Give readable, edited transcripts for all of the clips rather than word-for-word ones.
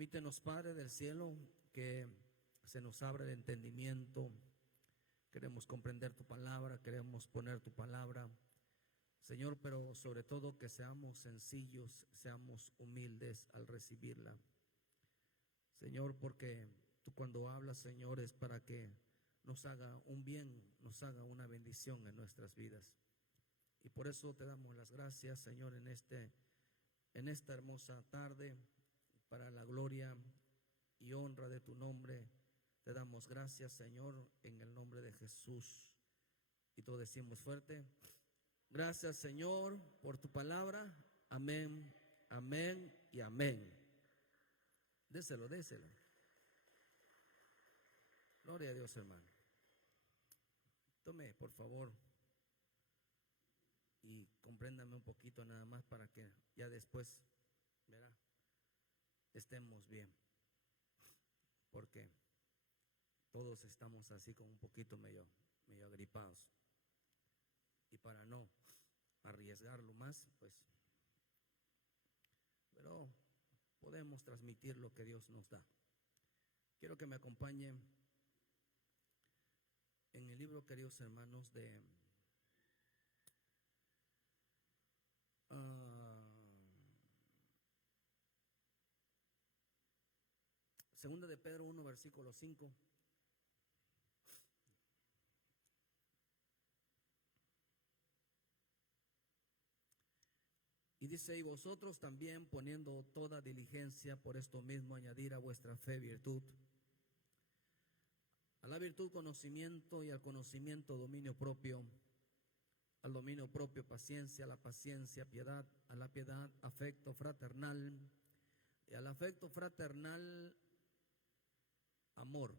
Permítenos, Padre del cielo, que se nos abra el entendimiento. Queremos comprender tu palabra, queremos poner tu palabra, Señor, pero sobre todo que seamos sencillos, seamos humildes al recibirla, Señor, porque tú cuando hablas, Señor, es para que nos haga un bien, nos haga una bendición en nuestras vidas. Y por eso te damos las gracias, Señor, en esta hermosa tarde, para la gloria y honra de tu nombre. Te damos gracias, Señor, en el nombre de Jesús. Y todos decimos fuerte: gracias, Señor, por tu palabra. Amén, amén y amén. Déselo, déselo. Gloria a Dios, hermano. Tome, por favor, y compréndame un poquito nada más para que ya después, verá, estemos bien, porque todos estamos así como un poquito medio agripados, y para no arriesgarlo más, pues, pero podemos transmitir lo que Dios nos da. Quiero que me acompañen en el libro, queridos hermanos, de Segunda de Pedro 1, versículo 5. Y dice: y vosotros también, poniendo toda diligencia, por esto mismo añadir a vuestra fe virtud, a la virtud conocimiento, y al conocimiento dominio propio, al dominio propio paciencia, a la paciencia piedad, a la piedad afecto fraternal, y al afecto fraternal amor.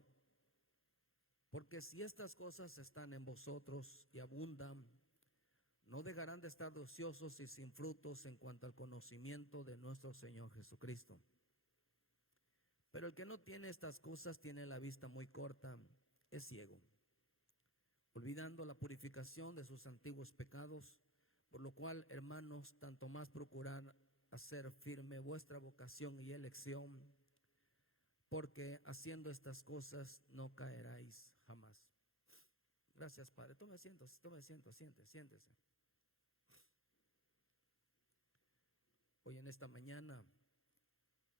Porque si estas cosas están en vosotros y abundan, no dejarán de estar de ociosos y sin frutos en cuanto al conocimiento de nuestro Señor Jesucristo. Pero el que no tiene estas cosas tiene la vista muy corta, es ciego, olvidando la purificación de sus antiguos pecados. Por lo cual, hermanos, tanto más procurad hacer firme vuestra vocación y elección, porque haciendo estas cosas no caeráis jamás. Gracias, Padre. Tome asiento, siéntese. Hoy en esta mañana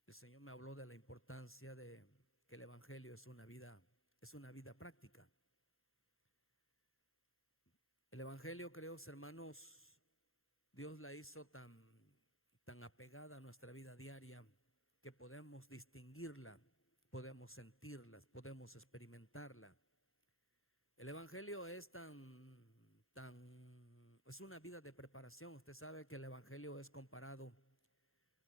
el Señor me habló de la importancia de que el Evangelio es una vida práctica. El Evangelio, queridos hermanos, Dios la hizo tan apegada a nuestra vida diaria que podemos distinguirla, podemos sentirla, podemos experimentarla. El Evangelio es es una vida de preparación. Usted sabe que el Evangelio es comparado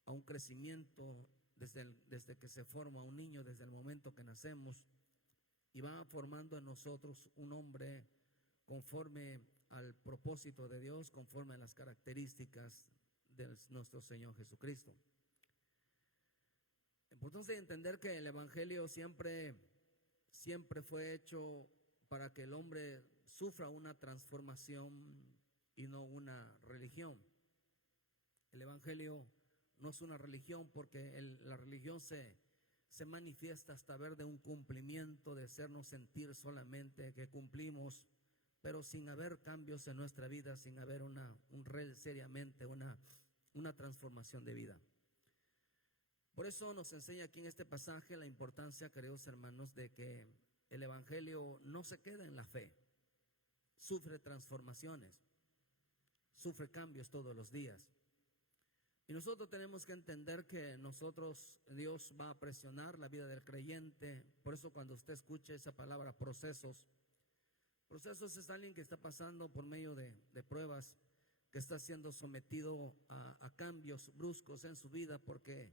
a un crecimiento desde que se forma un niño, desde el momento que nacemos, y va formando en nosotros un hombre conforme al propósito de Dios, conforme a las características de nuestro Señor Jesucristo. Entonces, entender que el Evangelio siempre fue hecho para que el hombre sufra una transformación y no una religión. El Evangelio no es una religión, porque la religión se manifiesta hasta ver de un cumplimiento, de hacernos sentir solamente que cumplimos, pero sin haber cambios en nuestra vida, sin haber seriamente una transformación de vida. Por eso nos enseña aquí en este pasaje la importancia, queridos hermanos, de que el Evangelio no se queda en la fe, sufre transformaciones, sufre cambios todos los días. Y nosotros tenemos que entender que Dios va a presionar la vida del creyente. Por eso cuando usted escuche esa palabra procesos es alguien que está pasando por medio de pruebas, que está siendo sometido a cambios bruscos en su vida, porque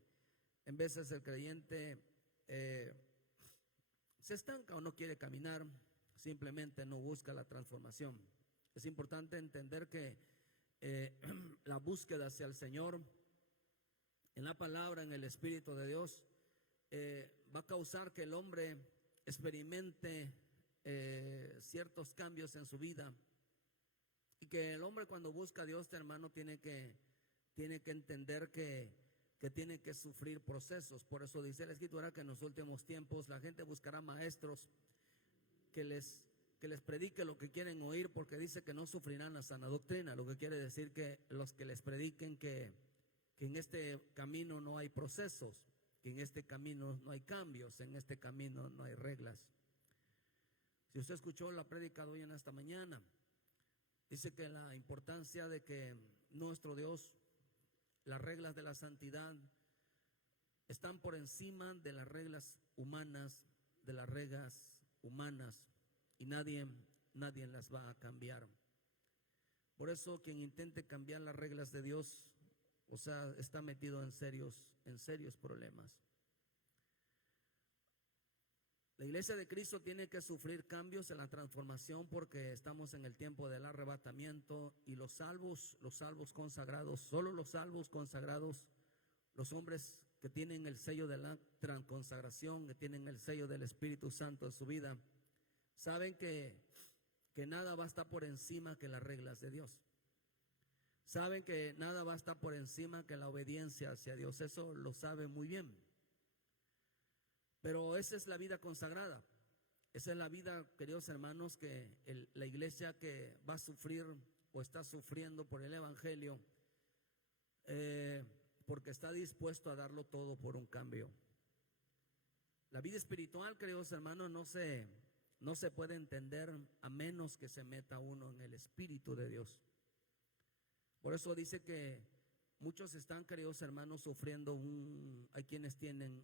en veces el creyente se estanca o no quiere caminar, simplemente no busca la transformación. Es importante entender que la búsqueda hacia el Señor, en la palabra, en el Espíritu de Dios, va a causar que el hombre experimente ciertos cambios en su vida, y que el hombre, cuando busca a Dios, hermano, tiene que entender que que tiene que sufrir procesos. Por eso dice la Escritura que en los últimos tiempos la gente buscará maestros que les predique lo que quieren oír, porque dice que no sufrirán la sana doctrina, lo que quiere decir que los que les prediquen que en este camino no hay procesos, que en este camino no hay cambios, en este camino no hay reglas. Si usted escuchó la prédica de hoy en esta mañana, dice que la importancia de que nuestro Dios, las reglas de la santidad están por encima de las reglas humanas, de las reglas humanas, y nadie las va a cambiar. Por eso quien intente cambiar las reglas de Dios, o sea, está metido en serios problemas. La iglesia de Cristo tiene que sufrir cambios en la transformación, porque estamos en el tiempo del arrebatamiento, y los salvos consagrados, solo los salvos consagrados, los hombres que tienen el sello de la consagración, que tienen el sello del Espíritu Santo en su vida, saben que nada va a estar por encima que las reglas de Dios. Saben que nada va a estar por encima que la obediencia hacia Dios. Eso lo saben muy bien. Pero esa es la vida consagrada. Esa es la vida, queridos hermanos, que la iglesia que va a sufrir o está sufriendo por el Evangelio, porque está dispuesto a darlo todo por un cambio. La vida espiritual, queridos hermanos, no se puede entender a menos que se meta uno en el Espíritu de Dios. Por eso dice que muchos están, queridos hermanos, sufriendo hay quienes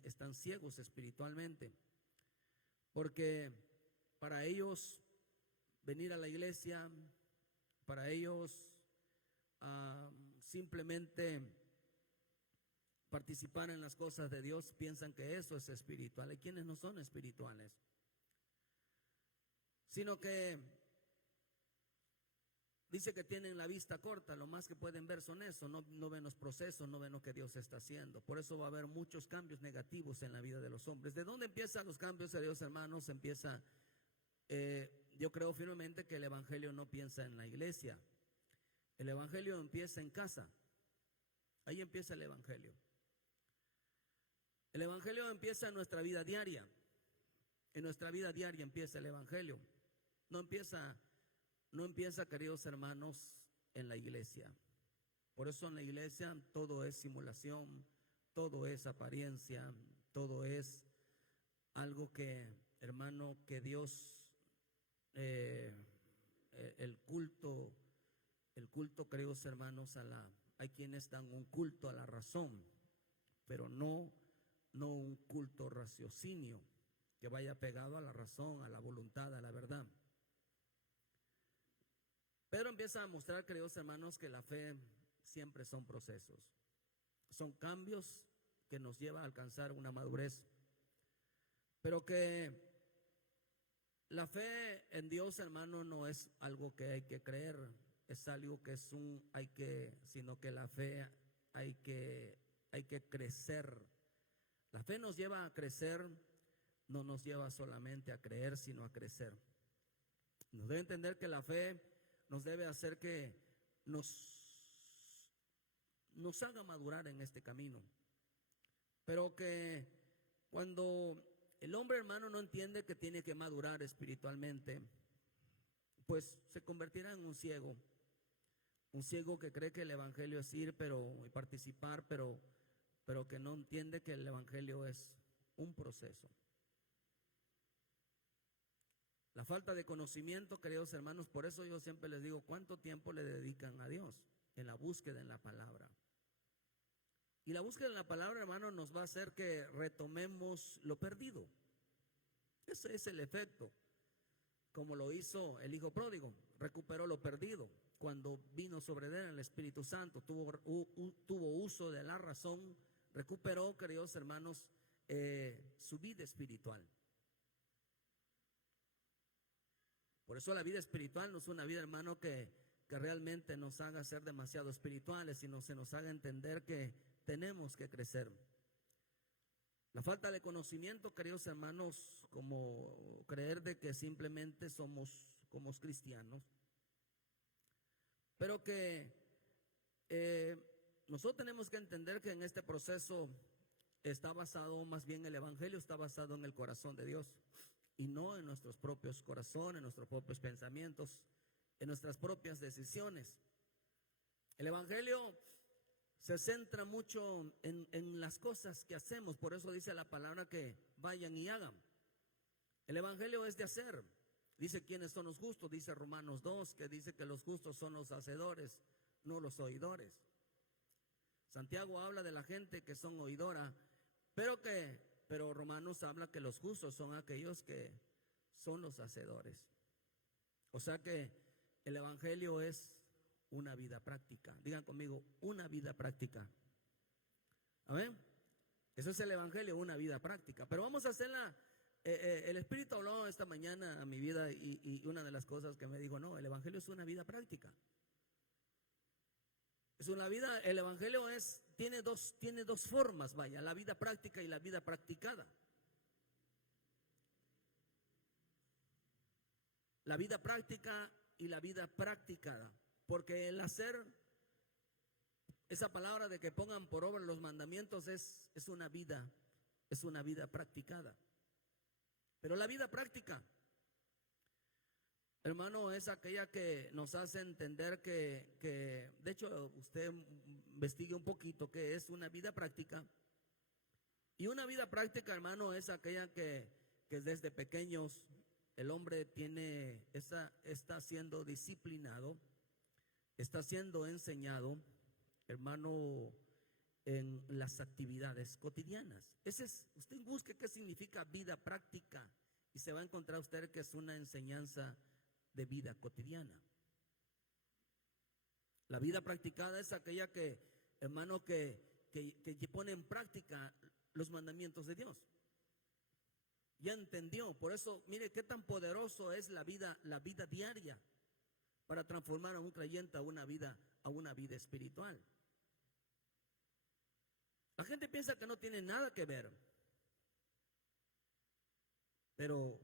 están ciegos espiritualmente, porque para ellos venir a la iglesia, para ellos simplemente participar en las cosas de Dios, piensan que eso es espiritual. Hay quienes no son espirituales, sino que dice que tienen la vista corta, lo más que pueden ver son eso, no ven los procesos, no ven lo que Dios está haciendo. Por eso va a haber muchos cambios negativos en la vida de los hombres. ¿De dónde empiezan los cambios de Dios, hermanos? Yo creo firmemente que el Evangelio no piensa en la iglesia. El Evangelio empieza en casa. Ahí empieza el Evangelio. El Evangelio empieza en nuestra vida diaria. En nuestra vida diaria empieza el Evangelio. No empieza, queridos hermanos, en la iglesia. Por eso en la iglesia todo es simulación, todo es apariencia, todo es algo que, hermano, que Dios, el culto, queridos hermanos, hay quienes dan un culto a la razón, pero no un culto raciocinio que vaya pegado a la razón, a la voluntad, a la verdad. Pedro empieza a mostrar, queridos hermanos, que la fe siempre son procesos, son cambios que nos llevan a alcanzar una madurez, pero que la fe en Dios, hermano, no es algo que hay que creer, es algo que sino que la fe hay que crecer. La fe nos lleva a crecer, no nos lleva solamente a creer, sino a crecer. Nos debe entender que la fe nos debe hacer que nos haga madurar en este camino. Pero que cuando el hombre, hermano, no entiende que tiene que madurar espiritualmente, pues se convertirá en un ciego que cree que el Evangelio es ir y participar, pero que no entiende que el Evangelio es un proceso. La falta de conocimiento, queridos hermanos, por eso yo siempre les digo, ¿cuánto tiempo le dedican a Dios en la búsqueda en la palabra? Y la búsqueda en la palabra, hermano, nos va a hacer que retomemos lo perdido. Ese es el efecto, como lo hizo el hijo pródigo, recuperó lo perdido. Cuando vino sobre él el Espíritu Santo, tuvo uso de la razón, recuperó, queridos hermanos, su vida espiritual. Por eso la vida espiritual no es una vida, hermano, que realmente nos haga ser demasiado espirituales, sino se nos haga entender que tenemos que crecer. La falta de conocimiento, queridos hermanos, como creer de que simplemente somos cristianos, pero que nosotros tenemos que entender que en este proceso está basado, más bien el Evangelio está basado en el corazón de Dios y no en nuestros propios corazones, en nuestros propios pensamientos, en nuestras propias decisiones. El Evangelio se centra mucho en las cosas que hacemos, por eso dice la palabra que vayan y hagan. El Evangelio es de hacer. Dice quiénes son los justos, dice Romanos 2, que dice que los justos son los hacedores, no los oidores. Santiago habla de la gente que son oidora, pero Romanos habla que los justos son aquellos que son los hacedores. O sea que el Evangelio es una vida práctica. Digan conmigo, una vida práctica. Amén. Eso es el Evangelio, una vida práctica. Pero vamos a hacerla. El Espíritu habló esta mañana a mi vida y una de las cosas que me dijo, no, el Evangelio es una vida práctica. Es una vida, el Evangelio tiene dos formas, vaya, la vida práctica y la vida practicada. La vida práctica y la vida practicada. Porque el hacer, esa palabra de que pongan por obra los mandamientos es una vida practicada. Pero la vida práctica, hermano, es aquella que nos hace entender que de hecho, usted investigue un poquito qué es una vida práctica. Y una vida práctica, hermano, es aquella que desde pequeños el hombre está siendo disciplinado, está siendo enseñado, hermano, en las actividades cotidianas. Usted busque qué significa vida práctica y se va a encontrar usted que es una enseñanza de vida cotidiana. La vida practicada es aquella que, hermano, que pone en práctica los mandamientos de Dios. Ya entendió, por eso, mire qué tan poderoso es la vida diaria para transformar a un creyente a una vida espiritual. La gente piensa que no tiene nada que ver, pero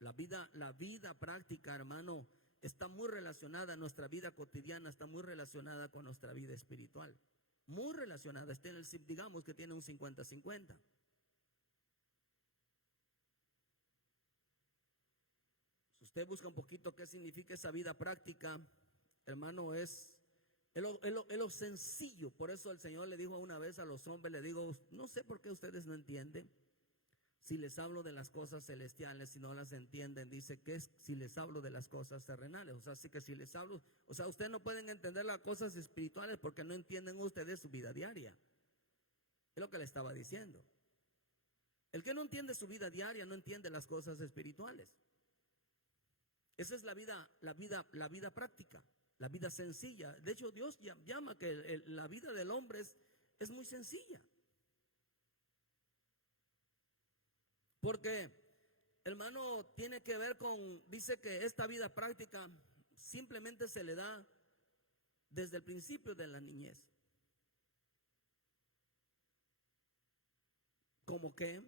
la vida práctica, hermano, está muy relacionada, nuestra vida cotidiana está muy relacionada con nuestra vida espiritual. Muy relacionada, digamos que tiene un 50-50. Si usted busca un poquito qué significa esa vida práctica, hermano, es lo sencillo. Por eso el Señor le dijo una vez a los hombres, le digo, no sé por qué ustedes no entienden. Si les hablo de las cosas celestiales, si no las entienden, dice que es si les hablo de las cosas terrenales. O sea, así que si les hablo, o sea, ustedes no pueden entender las cosas espirituales porque no entienden ustedes su vida diaria. Es lo que le estaba diciendo. El que no entiende su vida diaria no entiende las cosas espirituales. Esa es la vida práctica. La vida sencilla. De hecho, Dios llama que la vida del hombre es muy sencilla. Porque, hermano, tiene que ver dice que esta vida práctica simplemente se le da desde el principio de la niñez. Como que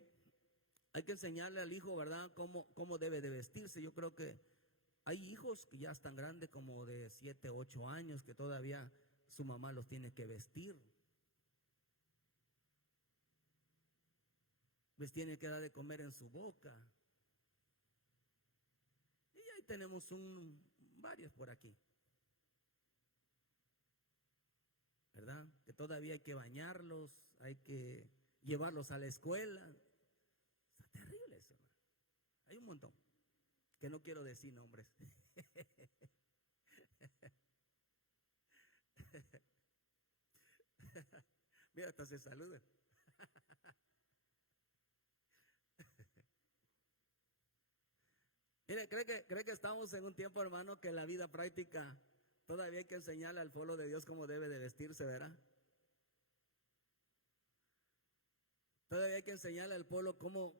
hay que enseñarle al hijo, ¿verdad?, cómo debe de vestirse. Yo creo que hay hijos que ya están grandes, como de 7, 8 años, que todavía su mamá los tiene que vestir. Les tiene que dar de comer en su boca. Y ahí tenemos varios por aquí, ¿verdad? Que todavía hay que bañarlos, hay que llevarlos a la escuela. Está terrible eso, hermano. Hay un montón. Que no quiero decir nombres. Mira, hasta se saludan. Mire, ¿cree que estamos en un tiempo, hermano, que la vida práctica todavía hay que enseñarle al pueblo de Dios cómo debe de vestirse, ¿verdad? Todavía hay que enseñarle al pueblo cómo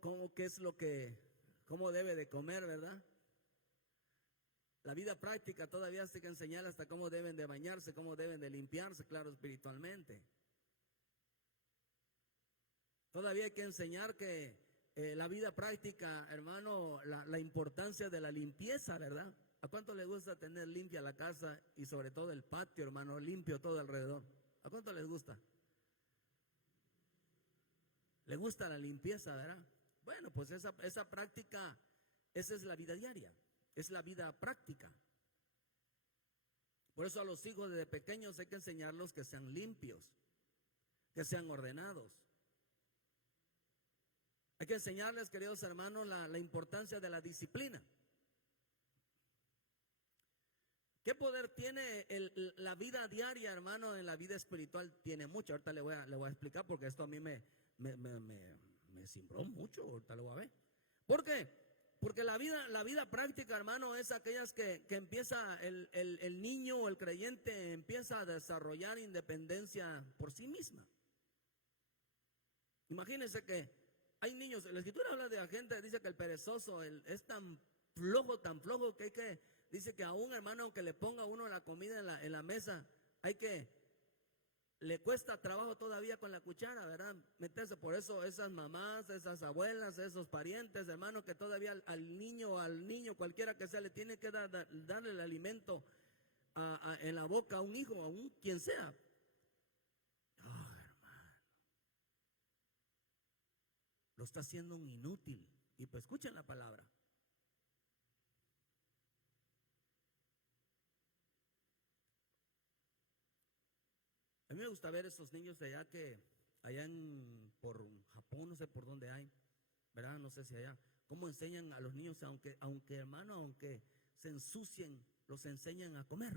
debe de comer, ¿verdad? La vida práctica todavía hay que enseñarle hasta cómo deben de bañarse, cómo deben de limpiarse, claro, espiritualmente. Todavía hay que enseñar que la vida práctica, hermano, la importancia de la limpieza, ¿verdad? ¿A cuánto le gusta tener limpia la casa y sobre todo el patio, hermano, limpio todo alrededor? ¿A cuánto les gusta? ¿Le gusta la limpieza, verdad? Bueno, pues esa práctica, esa es la vida diaria, es la vida práctica. Por eso a los hijos desde pequeños hay que enseñarlos que sean limpios, que sean ordenados. Hay que enseñarles, queridos hermanos, la importancia de la disciplina. ¿Qué poder tiene la vida diaria, hermano, en la vida espiritual? Tiene mucho. Ahorita le voy a explicar porque esto a mí me cimbró mucho. Ahorita lo voy a ver. ¿Por qué? Porque la vida práctica, hermano, es aquellas que empieza el niño o el creyente empieza a desarrollar independencia por sí misma. Imagínense que hay niños, la escritura habla de la gente, dice que el perezoso es tan flojo que dice que a un hermano, aunque le ponga uno la comida en la mesa, le cuesta trabajo todavía con la cuchara, ¿verdad? Meterse. Por eso esas mamás, esas abuelas, esos parientes, hermanos, que todavía al niño, cualquiera que sea, le tiene que darle el alimento en la boca a un hijo, a un quien sea. Oh, hermano, lo está haciendo un inútil. Y pues escuchen la palabra. A mí me gusta ver esos niños de allá por Japón, no sé por dónde hay, ¿verdad? No sé si allá, cómo enseñan a los niños, aunque hermano, aunque se ensucien, los enseñan a comer.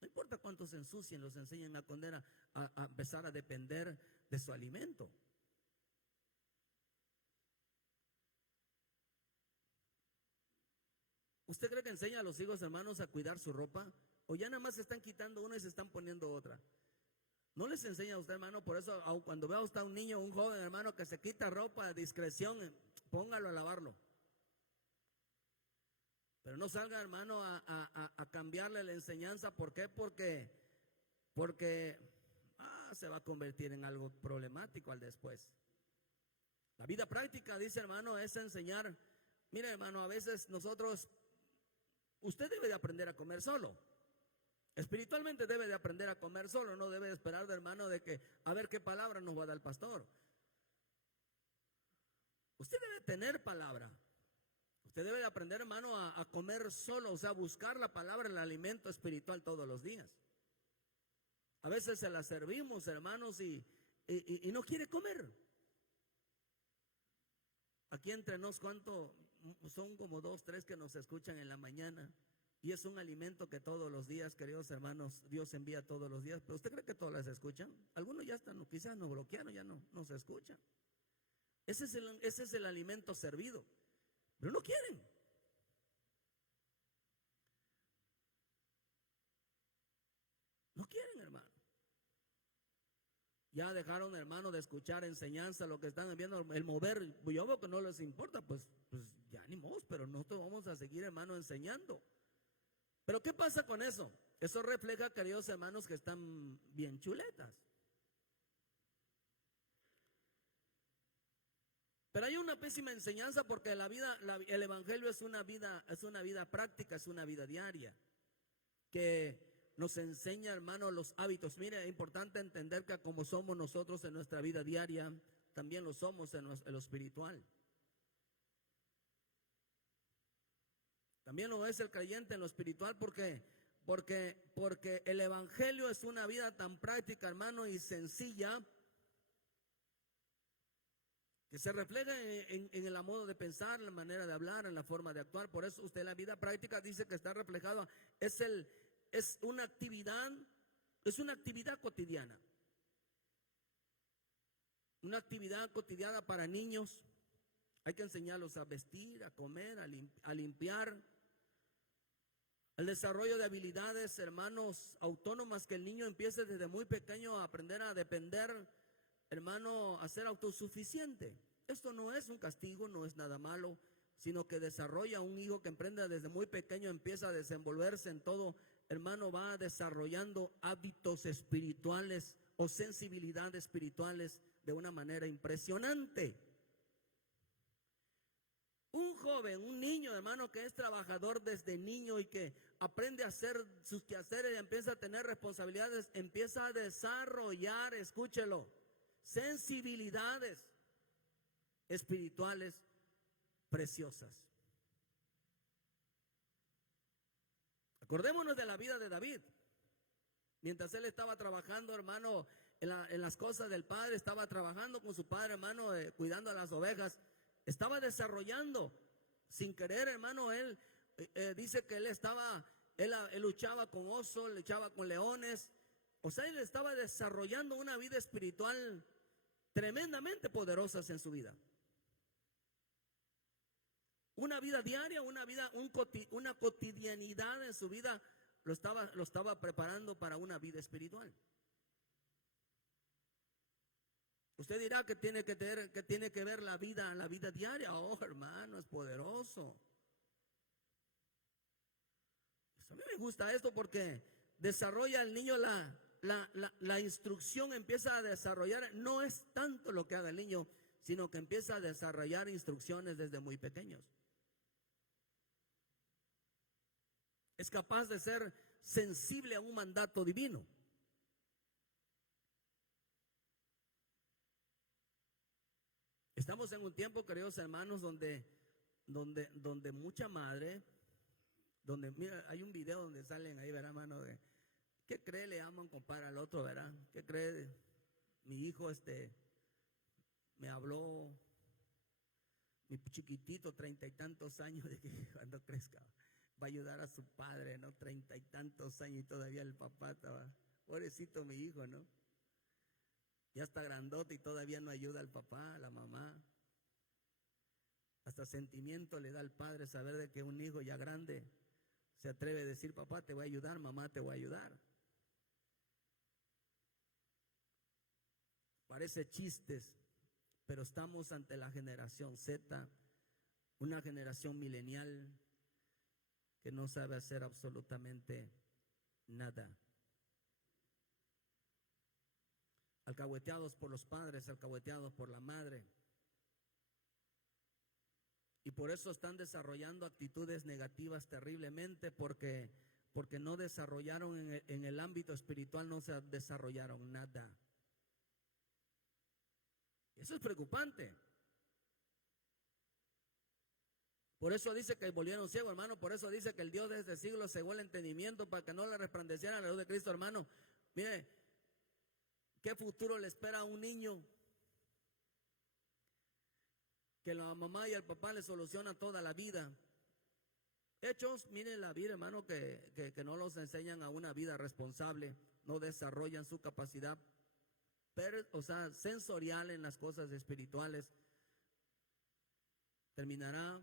No importa cuánto se ensucien, los enseñan a comer, a empezar a depender de su alimento. ¿Usted cree que enseña a los hijos, hermanos, a cuidar su ropa? ¿O ya nada más se están quitando una y se están poniendo otra? No les enseña a usted, hermano. Por eso cuando vea usted a un niño, un joven, hermano, que se quita ropa a discreción, póngalo a lavarlo. Pero no salga, hermano, a cambiarle la enseñanza. ¿Por qué? Porque se va a convertir en algo problemático al después. La vida práctica, dice, hermano, es enseñar. Mire, hermano, a veces usted debe de aprender a comer solo. Espiritualmente debe de aprender a comer solo. No debe de esperar, de hermano, de que a ver qué palabra nos va a dar el pastor. Usted debe tener palabra. Usted debe de aprender, hermano, a comer solo. O sea, buscar la palabra, el alimento espiritual todos los días. A veces se la servimos, hermanos, y no quiere comer. Aquí entre nos, ¿cuánto? Son como 2, 3 que nos escuchan en la mañana. Y es un alimento que todos los días, queridos hermanos, Dios envía todos los días. ¿Pero usted cree que todos las escuchan? Algunos ya están, quizás nos bloquearon, ya no se escuchan. Ese es el alimento servido. Pero no quieren. No quieren, hermano. Ya dejaron, hermano, de escuchar enseñanza, lo que están viendo, el mover. Yo veo que no les importa, pues ya ni modo, pero nosotros vamos a seguir, hermano, enseñando. Pero ¿qué pasa con eso? Eso refleja, queridos hermanos, que están bien chuletas. Pero hay una pésima enseñanza porque el evangelio es una vida práctica, es una vida diaria, que nos enseña, hermano, los hábitos. Mire, es importante entender que como somos nosotros en nuestra vida diaria, también lo somos en lo espiritual. También lo es el creyente en lo espiritual. ¿Por qué? Porque el evangelio es una vida tan práctica, hermano, y sencilla, que se refleja en el modo de pensar, en la manera de hablar, en la forma de actuar. Por eso usted, la vida práctica, dice que está reflejado, es una actividad cotidiana. Una actividad cotidiana para niños. Hay que enseñarlos a vestir, a comer, a limpiar. El desarrollo de habilidades, hermanos, autónomas, que el niño empiece desde muy pequeño a aprender a depender, hermano, a ser autosuficiente. Esto no es un castigo, no es nada malo, sino que desarrolla un hijo que emprende desde muy pequeño, empieza a desenvolverse en todo, hermano, va desarrollando hábitos espirituales o sensibilidad espirituales de una manera impresionante. Un joven, un niño, hermano, que es trabajador desde niño y que aprende a hacer sus quehaceres y empieza a tener responsabilidades, empieza a desarrollar, escúchelo, sensibilidades espirituales preciosas. Acordémonos de la vida de David. Mientras él estaba trabajando, hermano, en las cosas del padre, estaba trabajando con su padre, hermano, cuidando a las ovejas, estaba desarrollando, sin querer, hermano, él dice que él luchaba con osos, luchaba con leones, o sea, él estaba desarrollando una vida espiritual tremendamente poderosa en su vida. Una vida diaria, una cotidianidad en su vida lo estaba preparando para una vida espiritual. Usted dirá que tiene que ver la vida diaria. Oh, hermano, es poderoso. A mí me gusta esto porque desarrolla el niño la instrucción, empieza a desarrollar. No es tanto lo que haga el niño, sino que empieza a desarrollar instrucciones desde muy pequeños. Es capaz de ser sensible a un mandato divino. Estamos en un tiempo, queridos hermanos, donde mucha madre, mira, hay un video donde salen ahí, verá, hermano, de ¿qué cree? Le aman, compara al otro, verá. ¿Qué cree? Mi hijo, me habló, mi chiquitito, 30 y tantos años, de que cuando crezca va a ayudar a su padre, ¿no? 30 y tantos años y todavía el papá estaba, pobrecito mi hijo, ¿no? Ya está grandote y todavía no ayuda al papá, a la mamá. Hasta sentimiento le da al padre saber de que un hijo ya grande se atreve a decir, papá te voy a ayudar, mamá te voy a ayudar. Parece chistes, pero estamos ante la generación Z, una generación milenial que no sabe hacer absolutamente nada. Alcahueteados por los padres, alcahueteados por la madre. Y por eso están desarrollando actitudes negativas terriblemente, porque no desarrollaron en el ámbito espiritual, no se desarrollaron nada. Eso es preocupante. Por eso dice que volvieron ciegos, hermano. Por eso dice que el Dios de este siglo cegó el entendimiento para que no le resplandeciera la luz de Cristo, hermano. Mire, ¿qué futuro le espera a un niño que la mamá y el papá le solucionan toda la vida? Hechos, miren la vida, hermano, que no los enseñan a una vida responsable, no desarrollan su capacidad, sensorial en las cosas espirituales. Terminará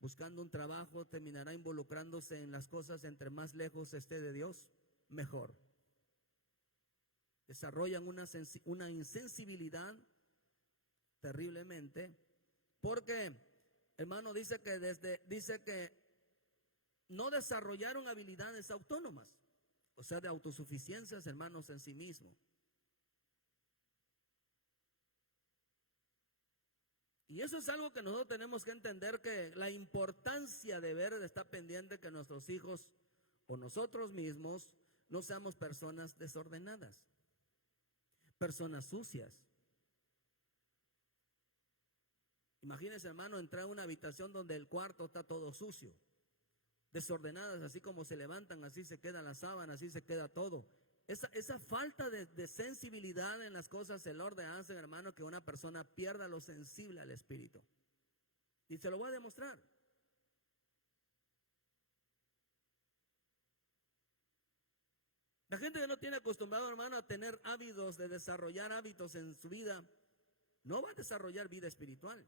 buscando un trabajo, terminará involucrándose en las cosas, entre más lejos esté de Dios, mejor. Desarrollan una insensibilidad terriblemente, porque, hermano, dice que no desarrollaron habilidades autónomas, o sea, de autosuficiencias, hermanos, en sí mismos. Y eso es algo que nosotros tenemos que entender, que la importancia de estar pendiente que nuestros hijos o nosotros mismos no seamos personas desordenadas, personas sucias. Imagínense, hermano, entrar a una habitación donde el cuarto está todo sucio, desordenadas, así como se levantan, así se quedan las sábanas, así se queda todo. Esa falta de sensibilidad en las cosas del orden hace, hermano, que una persona pierda lo sensible al espíritu. Y se lo voy a demostrar. La gente que no tiene acostumbrado, hermano, a tener hábitos, de desarrollar hábitos en su vida, no va a desarrollar vida espiritual.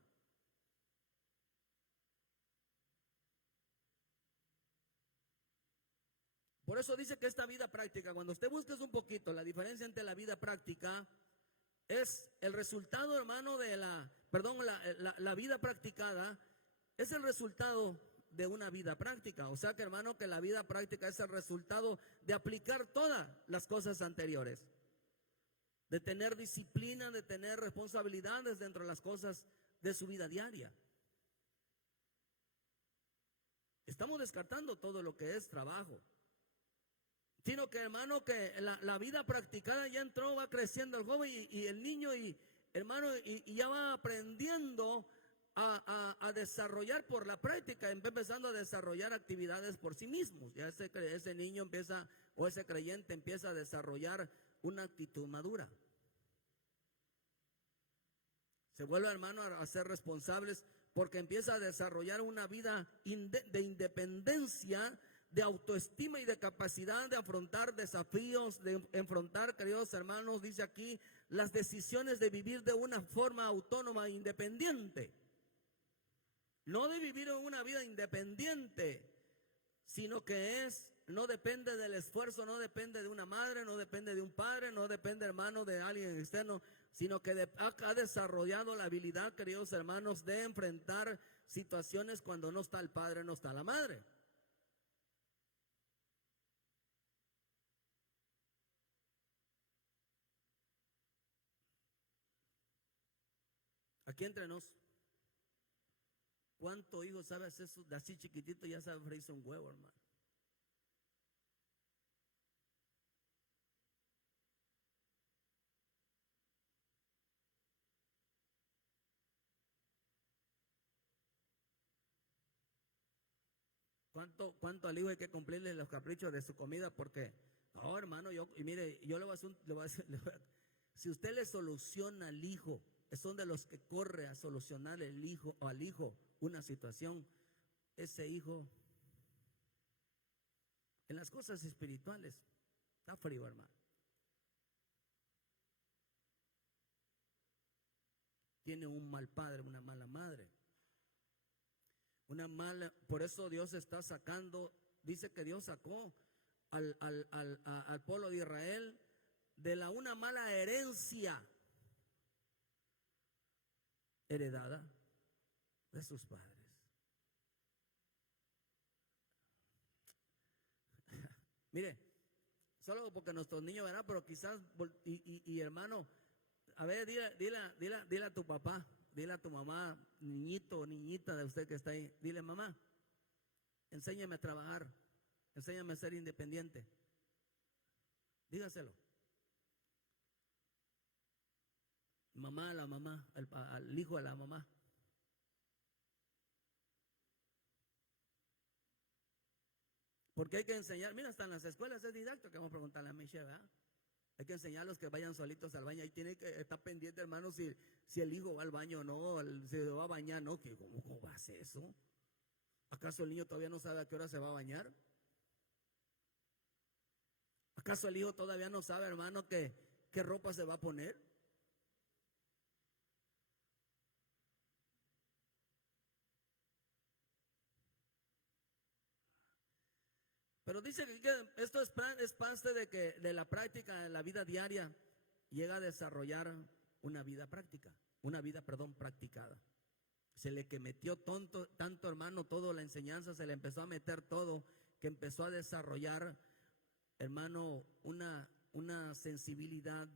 Por eso dice que esta vida práctica, cuando usted busques un poquito la diferencia entre la vida práctica, es el resultado, hermano, la vida practicada es el resultado de una vida práctica. O sea que, hermano, que la vida práctica es el resultado de aplicar todas las cosas anteriores, de tener disciplina, de tener responsabilidades dentro de las cosas de su vida diaria. Estamos descartando todo lo que es trabajo. Sino que, hermano, que la vida practicada ya entró, va creciendo el joven y el niño, y hermano, y ya va aprendiendo a desarrollar por la práctica, empezando a desarrollar actividades por sí mismos. Ya ese niño empieza, o ese creyente empieza a desarrollar una actitud madura. Se vuelve, hermano, a ser responsables porque empieza a desarrollar una vida de independencia, de autoestima y de capacidad de afrontar desafíos, de enfrentar, queridos hermanos, dice aquí, las decisiones de vivir de una forma autónoma e independiente. No de vivir en una vida independiente, sino que no depende del esfuerzo, no depende de una madre, no depende de un padre, no depende, hermano, de alguien externo, sino que ha desarrollado la habilidad, queridos hermanos, de enfrentar situaciones cuando no está el padre, no está la madre. Aquí entre nos, ¿cuánto hijo sabes eso? De así chiquitito ya sabe freírse un huevo, hermano. ¿Cuánto al hijo hay que cumplirle los caprichos de su comida? Porque, no, hermano, y mire, yo le voy a decir, si usted le soluciona al hijo, son de los que corre a solucionar el hijo o al hijo una situación, ese hijo en las cosas espirituales está frío, hermano. Tiene un mal padre, una mala madre. Por eso Dios está sacando, dice que Dios sacó al pueblo de Israel de una mala herencia heredada de sus padres. Mire, solo porque nuestros niños verán, pero quizás, y hermano, a ver, dile a tu papá, dile a tu mamá, niñito o niñita de usted que está ahí, dile: mamá, enséñame a trabajar, enséñame a ser independiente. Dígaselo. Mamá a la mamá, al hijo a la mamá. Porque hay que enseñar, mira, hasta en las escuelas es didáctico, que vamos a preguntarle a Michelle, ¿verdad? Hay que enseñarlos que vayan solitos al baño. Ahí tiene que estar pendiente, hermano, si el hijo va al baño o no, se va a bañar, ¿no? ¿Cómo va a hacer eso? ¿Acaso el niño todavía no sabe a qué hora se va a bañar? ¿Acaso el hijo todavía no sabe, hermano, qué ropa se va a poner? Pero dice que esto es parte de la práctica de la vida diaria. Llega a desarrollar una vida practicada. Se le que metió tanto, hermano, toda la enseñanza, se le empezó a meter todo, que empezó a desarrollar, hermano, una sensibilidad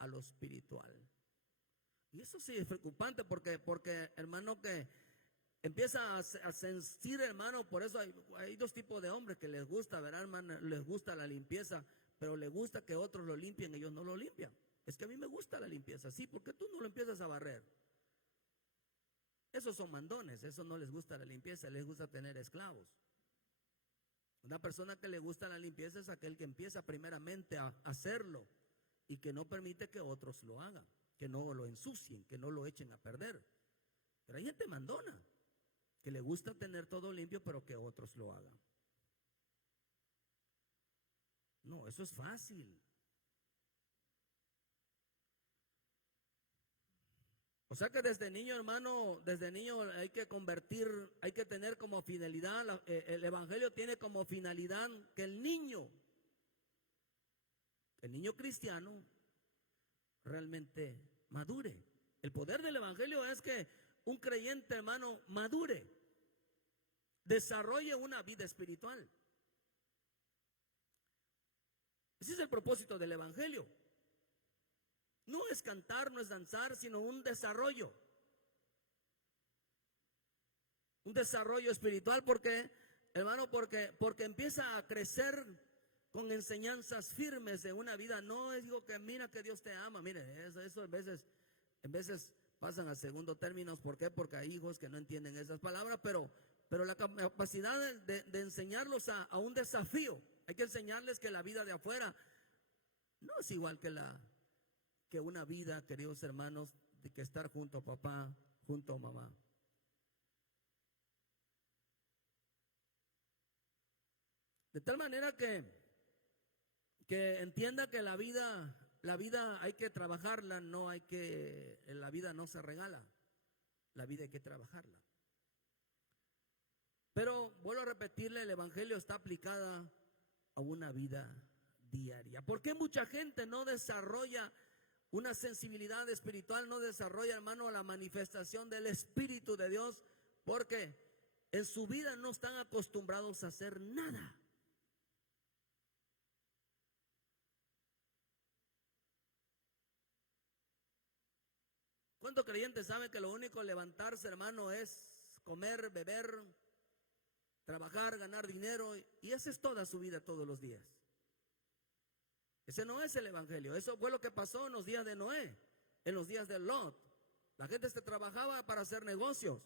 a lo espiritual. Y eso sí es preocupante porque hermano, que empieza a sentir, hermano. Por eso hay dos tipos de hombres que les gusta, ¿verdad, hermano? Les gusta la limpieza, pero les gusta que otros lo limpien, ellos no lo limpian. Es que a mí me gusta la limpieza, sí, ¿por qué tú no lo empiezas a barrer? Esos son mandones, eso no les gusta la limpieza, les gusta tener esclavos. Una persona que le gusta la limpieza es aquel que empieza primeramente a hacerlo y que no permite que otros lo hagan, que no lo ensucien, que no lo echen a perder. Pero hay gente mandona que le gusta tener todo limpio, pero que otros lo hagan. No, eso es fácil. O sea que desde niño, hermano, desde niño hay que tener como finalidad, el evangelio tiene como finalidad que el niño cristiano realmente madure. El poder del evangelio es que un creyente, hermano, madure, desarrolle una vida espiritual. Ese es el propósito del evangelio. No es cantar, no es danzar, sino un desarrollo. Un desarrollo espiritual, porque hermano, porque empieza a crecer con enseñanzas firmes de una vida. No es digo que mira que Dios te ama. Mire, eso en veces pasan a segundo término. ¿Por qué? Porque hay hijos que no entienden esas palabras, pero la capacidad de enseñarlos a un desafío. Hay que enseñarles que la vida de afuera no es igual que una vida, queridos hermanos, de que estar junto a papá, junto a mamá. De tal manera que entienda que la vida hay que trabajarla, la vida no se regala, la vida hay que trabajarla. Pero vuelvo a repetirle, el evangelio está aplicada a una vida diaria. ¿Por qué mucha gente no desarrolla una sensibilidad espiritual, no desarrolla, hermano, la manifestación del Espíritu de Dios? Porque en su vida no están acostumbrados a hacer nada. ¿Cuántos creyentes saben que lo único levantarse, hermano, es comer, beber, trabajar, ganar dinero, y esa es toda su vida todos los días? Ese no es el evangelio. Eso fue lo que pasó en los días de Noé, en los días de Lot. La gente se trabajaba para hacer negocios.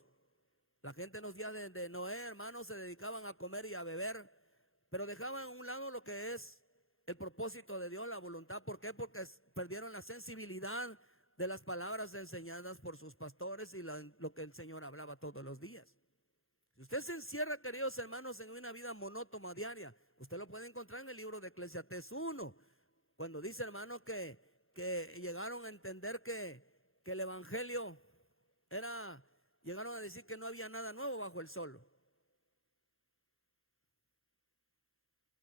La gente en los días de Noé, hermanos, se dedicaban a comer y a beber, pero dejaban a un lado lo que es el propósito de Dios, la voluntad. ¿Por qué? Porque perdieron la sensibilidad de las palabras enseñadas por sus pastores y lo que el Señor hablaba todos los días. Si usted se encierra, queridos hermanos, en una vida monótona diaria, usted lo puede encontrar en el libro de Eclesiastés 1, cuando dice, hermano, que llegaron a entender que el evangelio llegaron a decir que no había nada nuevo bajo el sol.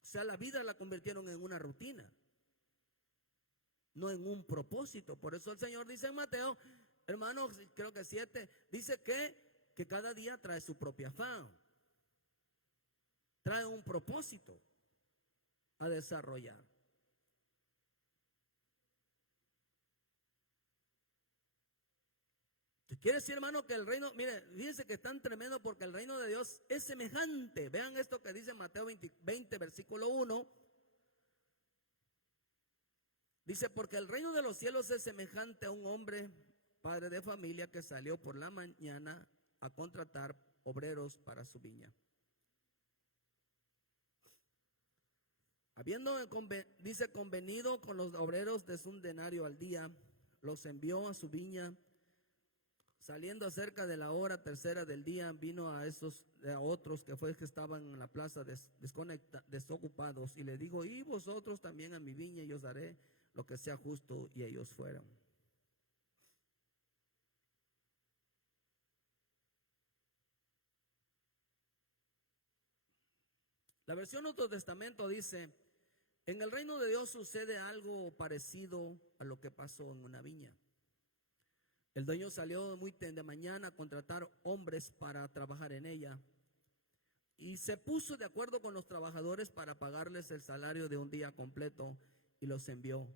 O sea, la vida la convirtieron en una rutina, no en un propósito. Por eso el Señor dice en Mateo, hermanos, creo que 7, dice que cada día trae su propio afán, trae un propósito a desarrollar. Quiere decir, hermano, que el reino, mire, fíjense que es tan tremendo porque el reino de Dios es semejante. Vean esto que dice Mateo 20 versículo 1. Dice, porque el reino de los cielos es semejante a un hombre, padre de familia, que salió por la mañana a contratar obreros para su viña. Habiendo, dice, convenido con los obreros de un denario al día, los envió a su viña. Saliendo acerca de la hora tercera del día, vino a otros que estaban en la plaza desocupados, y le dijo, y vosotros también a mi viña, y os daré lo que sea justo. Y ellos fueron. La versión Nuevo Testamento dice, en el reino de Dios sucede algo parecido a lo que pasó en una viña. El dueño salió muy de mañana a contratar hombres para trabajar en ella, y se puso de acuerdo con los trabajadores para pagarles el salario de un día completo, y los envió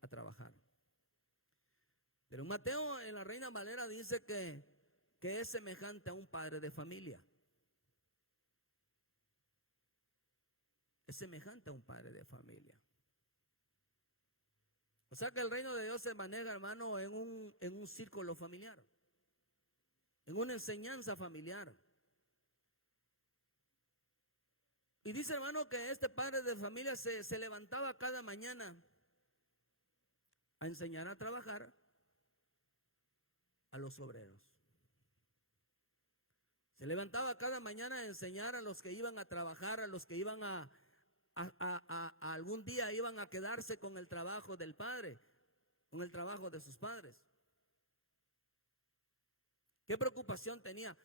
a trabajar. Pero Mateo, en la Reina Valera, dice que es semejante a un padre de familia. Es semejante a un padre de familia. O sea que el reino de Dios se maneja, hermano, en un círculo familiar, en una enseñanza familiar. Y dice, hermano, que este padre de familia se levantaba cada mañana a enseñar a trabajar a los obreros. Se levantaba cada mañana a enseñar a los que iban a trabajar, a los que iban a algún día iban a quedarse con el trabajo del padre, con el trabajo de sus padres. ¿Qué preocupación tenía?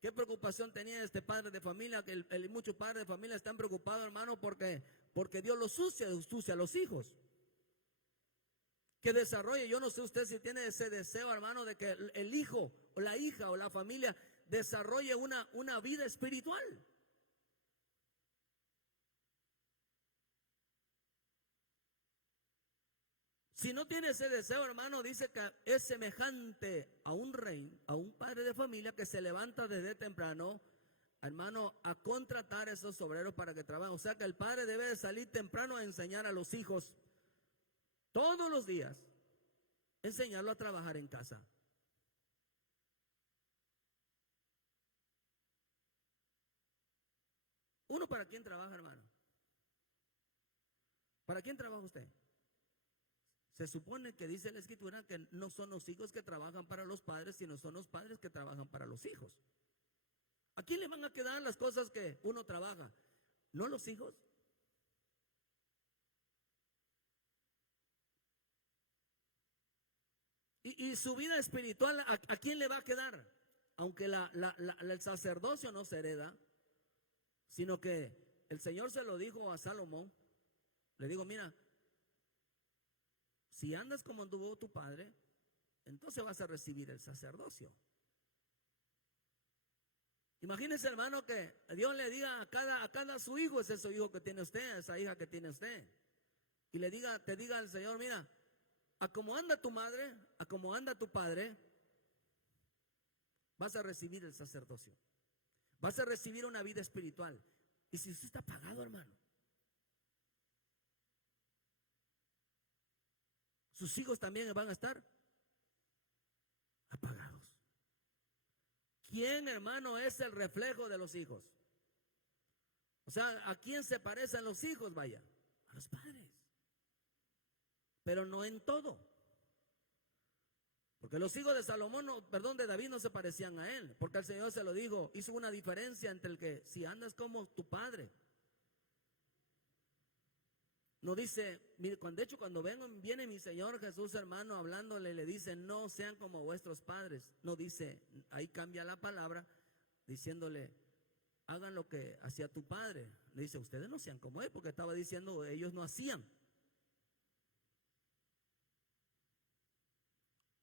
¿Qué preocupación tenía este padre de familia? Que muchos padres de familia están preocupados, hermano, porque Dios los sucia a los hijos. Que desarrolle, yo no sé usted si tiene ese deseo, hermano, de que el hijo o la hija o la familia desarrolle una vida espiritual. Si no tiene ese deseo, hermano, dice que es semejante a un rey, a un padre de familia que se levanta desde temprano hermano, a contratar a esos obreros para que trabajen. O sea que el padre debe de salir temprano a enseñar a los hijos todos los días, enseñarlo a trabajar en casa. ¿Uno para quién trabaja, hermano? ¿Para quién trabaja usted? Se supone que dice la Escritura que no son los hijos que trabajan para los padres, sino son los padres que trabajan para los hijos. ¿A quién le van a quedar las cosas que uno trabaja? ¿No los hijos? Y su vida espiritual, ¿a quién le va a quedar? Aunque el sacerdocio no se hereda, sino que el Señor se lo dijo a Salomón. Le digo, mira, si andas como anduvo tu padre, entonces vas a recibir el sacerdocio. Imagínese, hermano, que Dios le diga a cada su hijo, ese es su hijo que tiene usted, esa hija que tiene usted, y te diga al Señor, mira, a como anda tu madre, a como anda tu padre, vas a recibir el sacerdocio, vas a recibir una vida espiritual. Y si usted está pagado, hermano, sus hijos también van a estar apagados. ¿Quién, hermano, es el reflejo de los hijos? O sea, ¿a quién se parecen los hijos? Vaya, a los padres. Pero no en todo. Porque los hijos de Salomón, de David no se parecían a él. Porque el Señor se lo dijo, hizo una diferencia entre el que si andas como tu padre. No dice, mire, de hecho cuando viene mi Señor Jesús, hermano, hablándole, le dice, no sean como vuestros padres. No dice, ahí cambia la palabra, diciéndole, hagan lo que hacía tu padre. Le dice, ustedes no sean como él, porque estaba diciendo, ellos no hacían.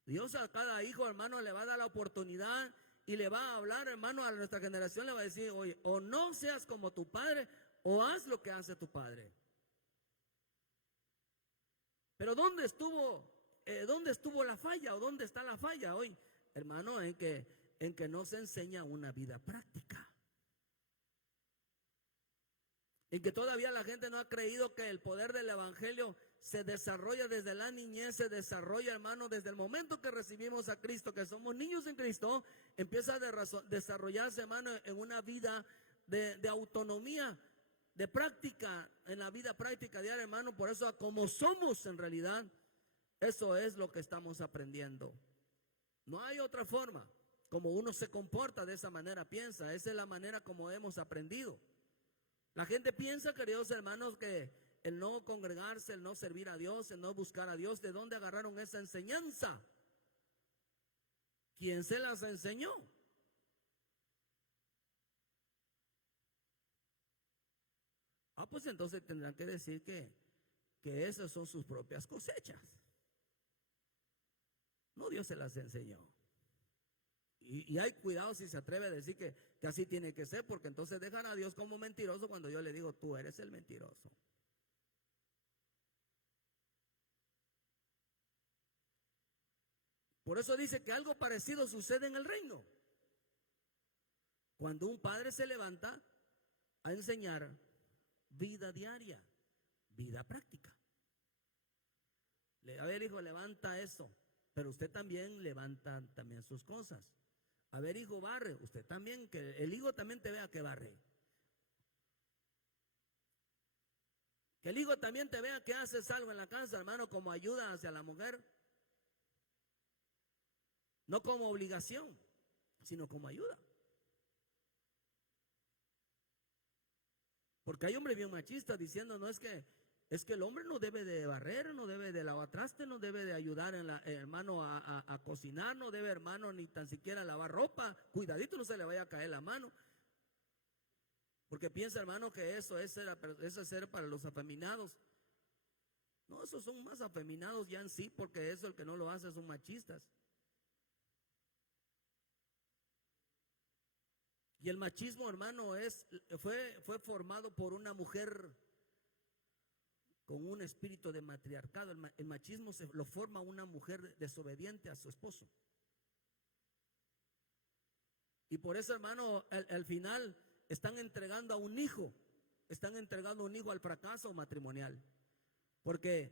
Dios a cada hijo, hermano, le va a dar la oportunidad y le va a hablar, hermano, a nuestra generación, le va a decir, oye, o no seas como tu padre, o haz lo que hace tu padre. Pero ¿dónde estuvo la falla? ¿O dónde está la falla hoy? Hermano, en que no se enseña una vida práctica. En que todavía la gente no ha creído que el poder del evangelio se desarrolla desde la niñez, se desarrolla, hermano, desde el momento que recibimos a Cristo, que somos niños en Cristo, empieza a desarrollarse, hermano, en una vida de autonomía, de práctica, en la vida práctica diaria, hermano. Por eso, como somos en realidad, eso es lo que estamos aprendiendo. No hay otra forma. Como uno se comporta de esa manera, piensa, esa es la manera como hemos aprendido. La gente piensa, queridos hermanos, que el no congregarse, el no servir a Dios, el no buscar a Dios, ¿de dónde agarraron esa enseñanza? ¿Quién se las enseñó? Pues entonces tendrán que decir que esas son sus propias cosechas. No, Dios se las enseñó. Y hay cuidado si se atreve a decir que así tiene que ser, porque entonces dejan a Dios como mentiroso cuando yo le digo, tú eres el mentiroso. Por eso dice que algo parecido sucede en el reino. Cuando un padre se levanta a enseñar vida diaria, vida práctica. A ver, hijo, levanta eso, pero usted también levanta también sus cosas. A ver, hijo, barre, usted también, que el hijo también te vea que barre. Que el hijo también te vea que haces algo en la casa, hermano, como ayuda hacia la mujer. No como obligación, sino como ayuda. Porque hay hombres bien machistas diciendo, no, es que el hombre no debe de barrer, no debe de lavar traste, no debe de ayudar hermano a cocinar, no debe, hermano, ni tan siquiera lavar ropa. Cuidadito, no se le vaya a caer la mano. Porque piensa, hermano, que eso es ser para los afeminados. No, esos son más afeminados ya en sí, porque eso el que no lo hace son machistas. Y el machismo, hermano, fue formado por una mujer con un espíritu de matriarcado. El machismo lo forma una mujer desobediente a su esposo. Y por eso, hermano, al final están entregando a un hijo, al fracaso matrimonial. Porque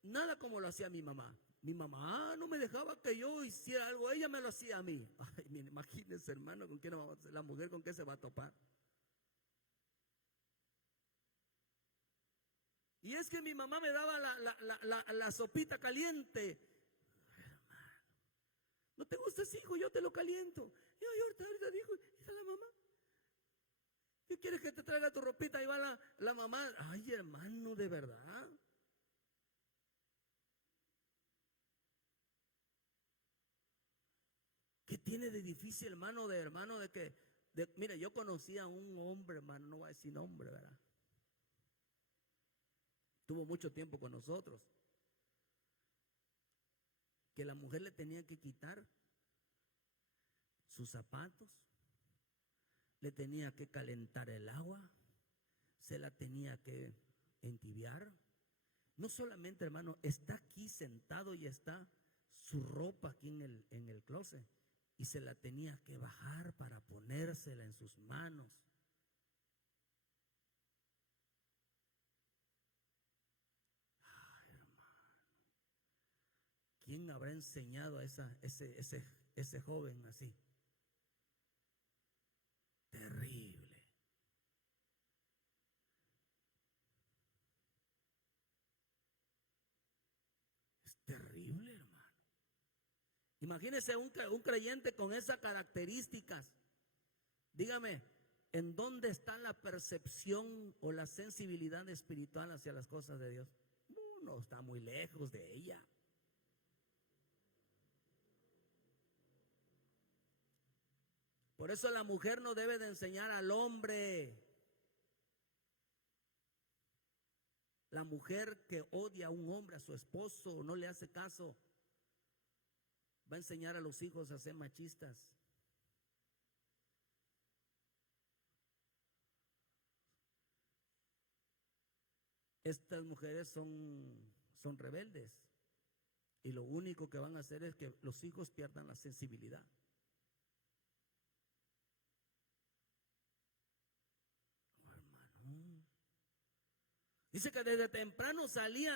nada como lo hacía mi mamá. Mi mamá no me dejaba que yo hiciera algo, ella me lo hacía a mí. Ay, mire, imagínense, hermano, con quién la mujer con qué se va a topar. Y es que mi mamá me daba la sopita caliente. ¿No te gusta ese hijo? Yo te lo caliento. Y ahorita dijo, ¿y la mamá? ¿Qué quieres que te traiga tu ropita? Ahí va la mamá. Ay, hermano, de verdad. ¿Qué tiene de difícil, hermano, de que, mire, yo conocí a un hombre, hermano, no voy a decir nombre, ¿verdad? Tuvo mucho tiempo con nosotros. Que la mujer le tenía que quitar sus zapatos, le tenía que calentar el agua, se la tenía que entibiar. No solamente, hermano, está aquí sentado y está su ropa aquí en el closet, y se la tenía que bajar para ponérsela en sus manos. Ay, hermano, ¿quién habrá enseñado a ese joven así? Terrible. Es terrible, hermano. Imagínese un creyente con esas características. Dígame, ¿en dónde está la percepción o la sensibilidad espiritual hacia las cosas de Dios? No está muy lejos de ella. Por eso la mujer no debe de enseñar al hombre. La mujer que odia a un hombre, a su esposo, no le hace caso, va a enseñar a los hijos a ser machistas. Estas mujeres son rebeldes, y lo único que van a hacer es que los hijos pierdan la sensibilidad. Oh, hermano. Dice que desde temprano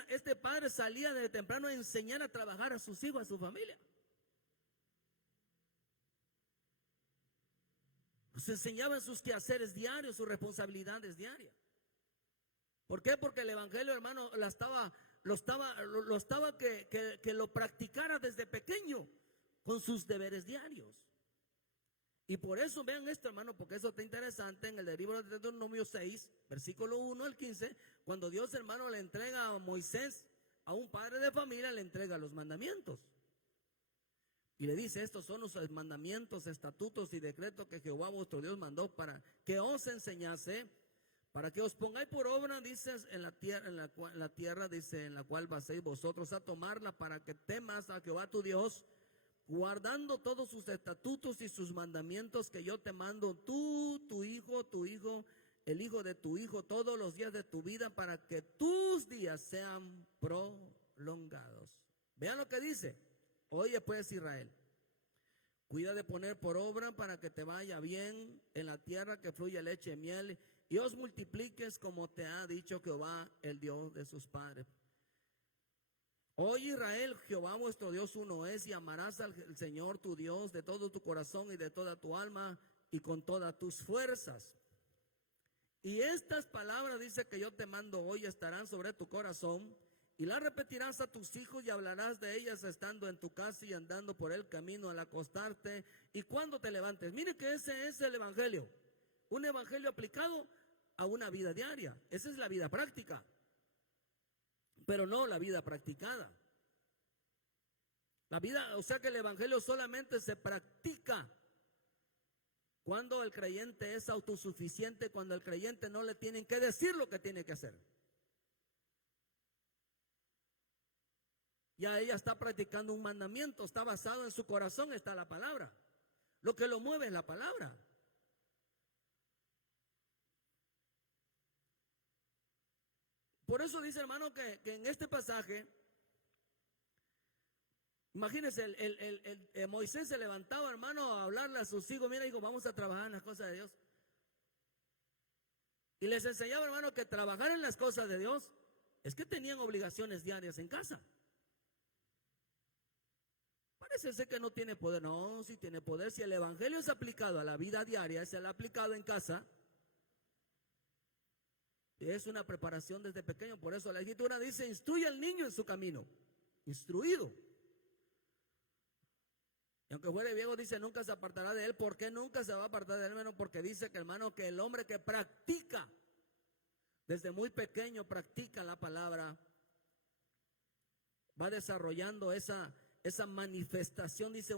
este padre salía desde temprano a enseñar a trabajar a sus hijos, a su familia. Nos enseñaban sus quehaceres diarios, sus responsabilidades diarias. ¿Por qué? Porque el evangelio, hermano, que lo practicara desde pequeño con sus deberes diarios. Y por eso vean esto, hermano, porque eso está interesante en el libro de Deuteronomio 6, versículo 1 al 15, cuando Dios, hermano, le entrega a Moisés, a un padre de familia, le entrega los mandamientos. Y le dice, estos son los mandamientos, estatutos y decretos que Jehová vuestro Dios mandó para que os enseñase, para que os pongáis por obra, dice, en la tierra, dice, en la cual vaséis vosotros a tomarla, para que temas a Jehová tu Dios, guardando todos sus estatutos y sus mandamientos que yo te mando, tú, tu hijo, el hijo de tu hijo, todos los días de tu vida, para que tus días sean prolongados. Vean lo que dice. Oye pues, Israel, cuida de poner por obra para que te vaya bien en la tierra que fluye leche y miel, y os multipliques como te ha dicho Jehová, el Dios de sus padres. Oye Israel, Jehová vuestro Dios uno es, y amarás al Señor tu Dios de todo tu corazón y de toda tu alma y con todas tus fuerzas. Y estas palabras, dice, que yo te mando hoy, estarán sobre tu corazón, y las repetirás a tus hijos y hablarás de ellas estando en tu casa y andando por el camino al acostarte y cuando te levantes. Mire que ese es el evangelio, un evangelio aplicado a una vida diaria. Esa es la vida práctica, pero no la vida practicada. La vida, o sea que el evangelio solamente se practica cuando el creyente es autosuficiente, cuando el creyente no le tienen que decir lo que tiene que hacer. Ya ella está practicando un mandamiento, está basado en su corazón, está la palabra. Lo que lo mueve es la palabra. Por eso dice, hermano, que en este pasaje, imagínense, Moisés se levantaba, hermano, a hablarle a sus hijos, mira hijo, vamos a trabajar en las cosas de Dios. Y les enseñaba, hermano, que trabajar en las cosas de Dios es que tenían obligaciones diarias en casa. Parece ser que no tiene poder. No, sí tiene poder. Si el evangelio es aplicado a la vida diaria, es el aplicado en casa. Es una preparación desde pequeño. Por eso la Escritura dice, instruye al niño en su camino. Instruido. Y aunque fuere viejo, dice, nunca se apartará de él. ¿Por qué nunca se va a apartar de él, hermano? Porque dice que, hermano, que el hombre que practica, desde muy pequeño practica la palabra, va desarrollando esa manifestación. Dice,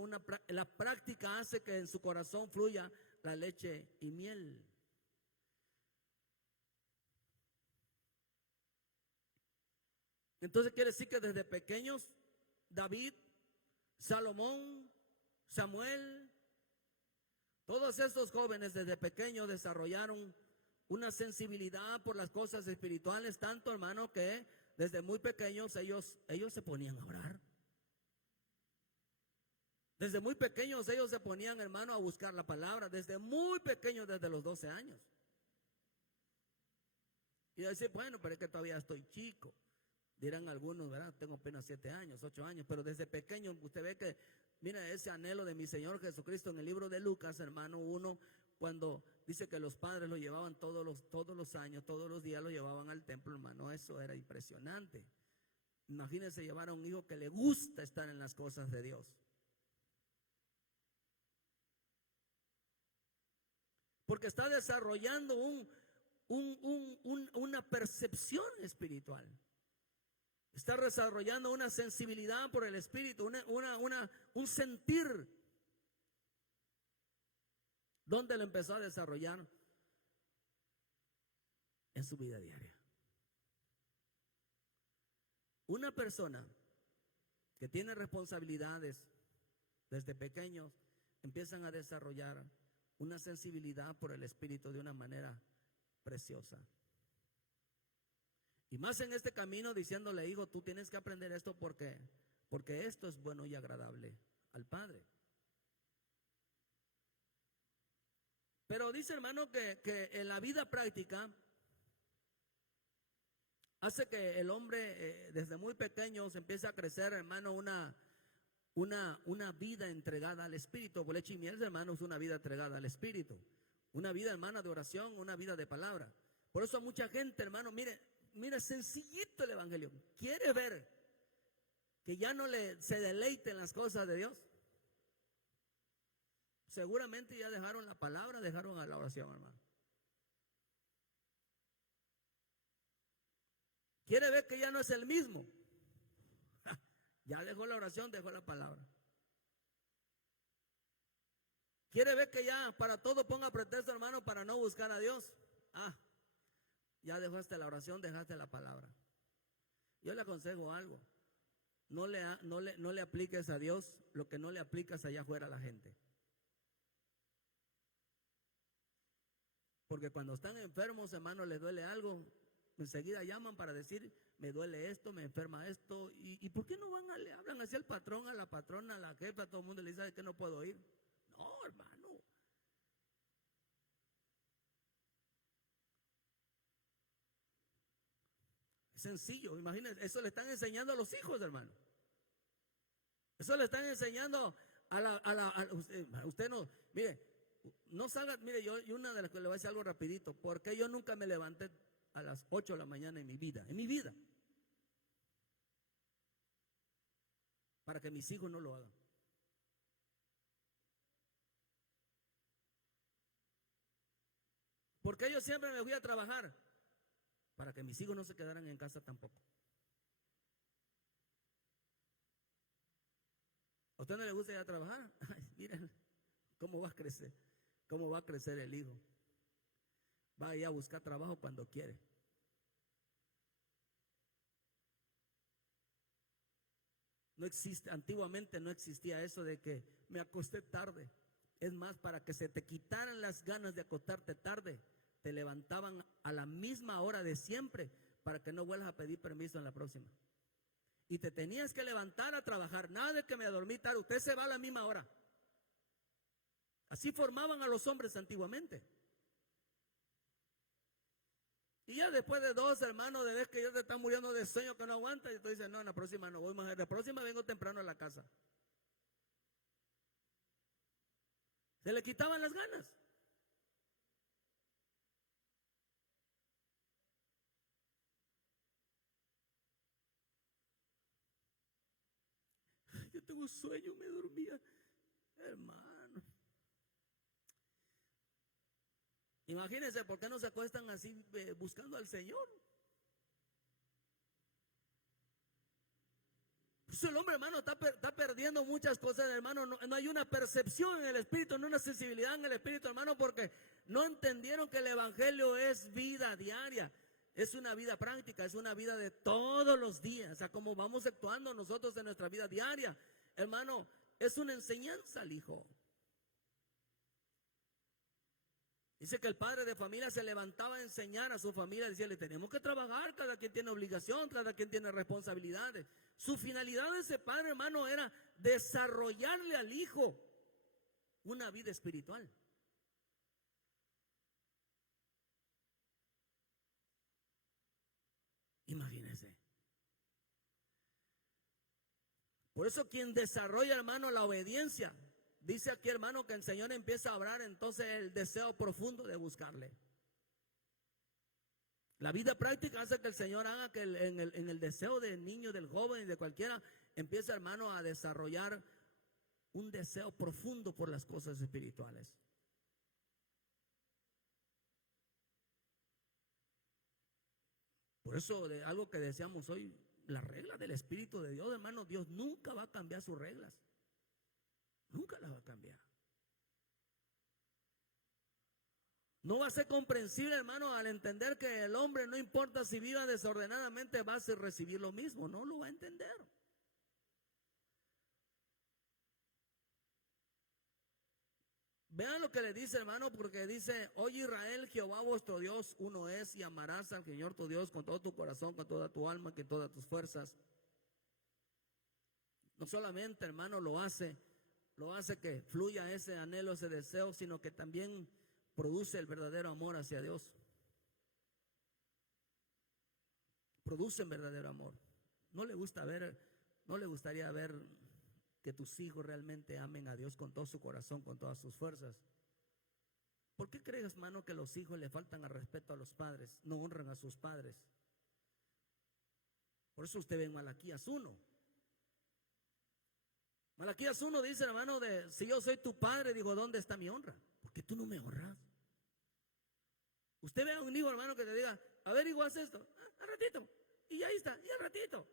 la práctica hace que en su corazón fluya la leche y miel. Entonces quiere decir que desde pequeños, David, Salomón, Samuel, todos estos jóvenes desde pequeños desarrollaron una sensibilidad por las cosas espirituales, tanto, hermano, que desde muy pequeños ellos se ponían a orar. Desde muy pequeños ellos se ponían, hermano, a buscar la palabra, desde muy pequeños, desde los 12 años. Y decir, bueno, pero es que todavía estoy chico. Dirán algunos, ¿verdad? Tengo apenas 7 años, 8 años, pero desde pequeño usted ve que, mira, ese anhelo de mi Señor Jesucristo en el libro de Lucas, hermano, 1, cuando dice que los padres lo llevaban todos los años, todos los días lo llevaban al templo, hermano, eso era impresionante. Imagínense llevar a un hijo que le gusta estar en las cosas de Dios. Porque está desarrollando una percepción espiritual. Está desarrollando una sensibilidad por el Espíritu, un sentir. ¿Dónde lo empezó a desarrollar? En su vida diaria. Una persona que tiene responsabilidades desde pequeños empiezan a desarrollar una sensibilidad por el Espíritu de una manera preciosa. Y más en este camino diciéndole, hijo, tú tienes que aprender esto porque esto es bueno y agradable al Padre. Pero dice, hermano, que en la vida práctica hace que el hombre desde muy pequeño se empiece a crecer, hermano, una vida entregada al Espíritu. Con leche y miel, hermano, es una vida entregada al Espíritu. Una vida, hermana, de oración, una vida de palabra. Por eso a mucha gente, hermano, mire, sencillito el evangelio. ¿Quiere ver que ya no se deleite en las cosas de Dios? Seguramente ya dejaron la palabra, dejaron a la oración, hermano. ¿Quiere ver que ya no es el mismo? Ya dejó la oración, dejó la palabra. ¿Quiere ver que ya para todo ponga pretexto, hermano, para no buscar a Dios? Ya dejaste la oración, dejaste la palabra. Yo le aconsejo algo. No le apliques a Dios lo que no le aplicas allá afuera a la gente. Porque cuando están enfermos, hermano, les duele algo, enseguida llaman para decir, me duele esto, me enferma esto. ¿Y por qué no le hablan así al patrón, a la patrona, a la jefa, a todo el mundo le dice que no puedo ir? No, hermano. Sencillo, imagínense, eso le están enseñando a los hijos, hermano. Eso le están enseñando usted no, mire, no salga, mire, yo una de las que le voy a decir algo rapidito, porque yo nunca me levanté a las 8 de la mañana en mi vida, para que mis hijos no lo hagan. Porque yo siempre me fui a trabajar, para que mis hijos no se quedaran en casa tampoco. ¿A usted no le gusta ir a trabajar? Ay, miren, ¿cómo va a crecer? ¿Cómo va a crecer el hijo? Va a ir a buscar trabajo cuando quiere. No existe, antiguamente no existía eso de que me acosté tarde. Es más, para que se te quitaran las ganas de acostarte tarde, te levantaban a la misma hora de siempre para que no vuelvas a pedir permiso en la próxima. Y te tenías que levantar a trabajar. Nada de que me dormí tarde. Usted se va a la misma hora. Así formaban a los hombres antiguamente. Y ya después de 2, hermanos, de vez que ya te están muriendo de sueño que no aguanta, y tú dices, no, en la próxima no voy más, en la próxima vengo temprano a la casa. Se le quitaban las ganas. Yo tengo sueño, me dormía, hermano. Imagínense, ¿por qué no se acuestan así buscando al Señor? Pues el hombre, hermano, está perdiendo muchas cosas, hermano. No hay una percepción en el espíritu, no una sensibilidad en el espíritu, hermano, porque no entendieron que el evangelio es vida diaria. Es una vida práctica, es una vida de todos los días. O sea, como vamos actuando nosotros en nuestra vida diaria, hermano, es una enseñanza al hijo. Dice que el padre de familia se levantaba a enseñar a su familia, decirle, tenemos que trabajar, cada quien tiene obligación, cada quien tiene responsabilidades. Su finalidad de ese padre, hermano, era desarrollarle al hijo una vida espiritual. Imagínense. Por eso quien desarrolla, hermano, la obediencia, dice aquí, hermano, que el Señor empieza a obrar entonces el deseo profundo de buscarle. La vida práctica hace que el Señor haga que en el deseo del niño, del joven y de cualquiera, empieza, hermano, a desarrollar un deseo profundo por las cosas espirituales. Por eso, de algo que decíamos hoy, la regla del Espíritu de Dios, hermano, Dios nunca va a cambiar sus reglas. Nunca las va a cambiar. No va a ser comprensible, hermano, al entender que el hombre, no importa si viva desordenadamente, va a recibir lo mismo. No lo va a entender. Vean lo que le dice, hermano, porque dice, oye Israel, Jehová vuestro Dios, uno es, y amarás al Señor tu Dios con todo tu corazón, con toda tu alma, con todas tus fuerzas. No solamente, hermano, lo hace que fluya ese anhelo, ese deseo, sino que también produce el verdadero amor hacia Dios. Produce un verdadero amor. No le gustaría ver que tus hijos realmente amen a Dios con todo su corazón, con todas sus fuerzas. ¿Por qué crees, hermano, que los hijos le faltan al respeto a los padres? No honran a sus padres. Por eso usted ve en Malaquías 1. Malaquías 1 dice, hermano, si yo soy tu padre, digo, ¿dónde está mi honra? Porque tú no me honras. Usted ve a un hijo, hermano, que te diga, a ver, hijo, haz esto, al ratito, y ahí está, y al ratito.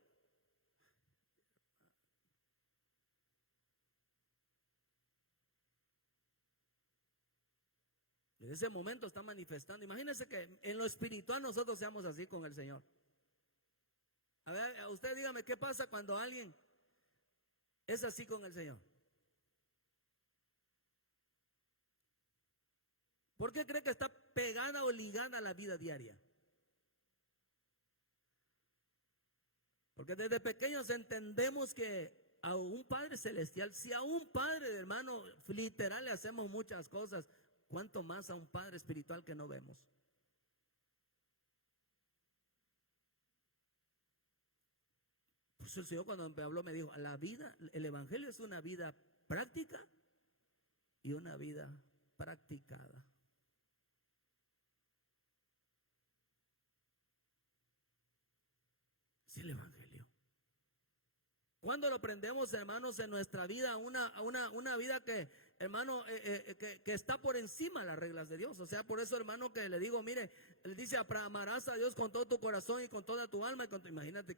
En ese momento está manifestando. Imagínense que en lo espiritual nosotros seamos así con el Señor. A ver, usted dígame, ¿qué pasa cuando alguien es así con el Señor? ¿Por qué cree que está pegada o ligada a la vida diaria? Porque desde pequeños entendemos que a un Padre celestial, si a un Padre, hermano, literal le hacemos muchas cosas, ¿cuánto más a un Padre espiritual que no vemos? Por eso el Señor cuando me habló me dijo, el Evangelio es una vida práctica y una vida practicada. Es el Evangelio. Cuando lo prendemos, hermanos, en nuestra vida, una vida que, hermano, que está por encima de las reglas de Dios. O sea, por eso, hermano, que le digo, mire, él dice, amarás a Dios con todo tu corazón y con toda tu alma. Imagínate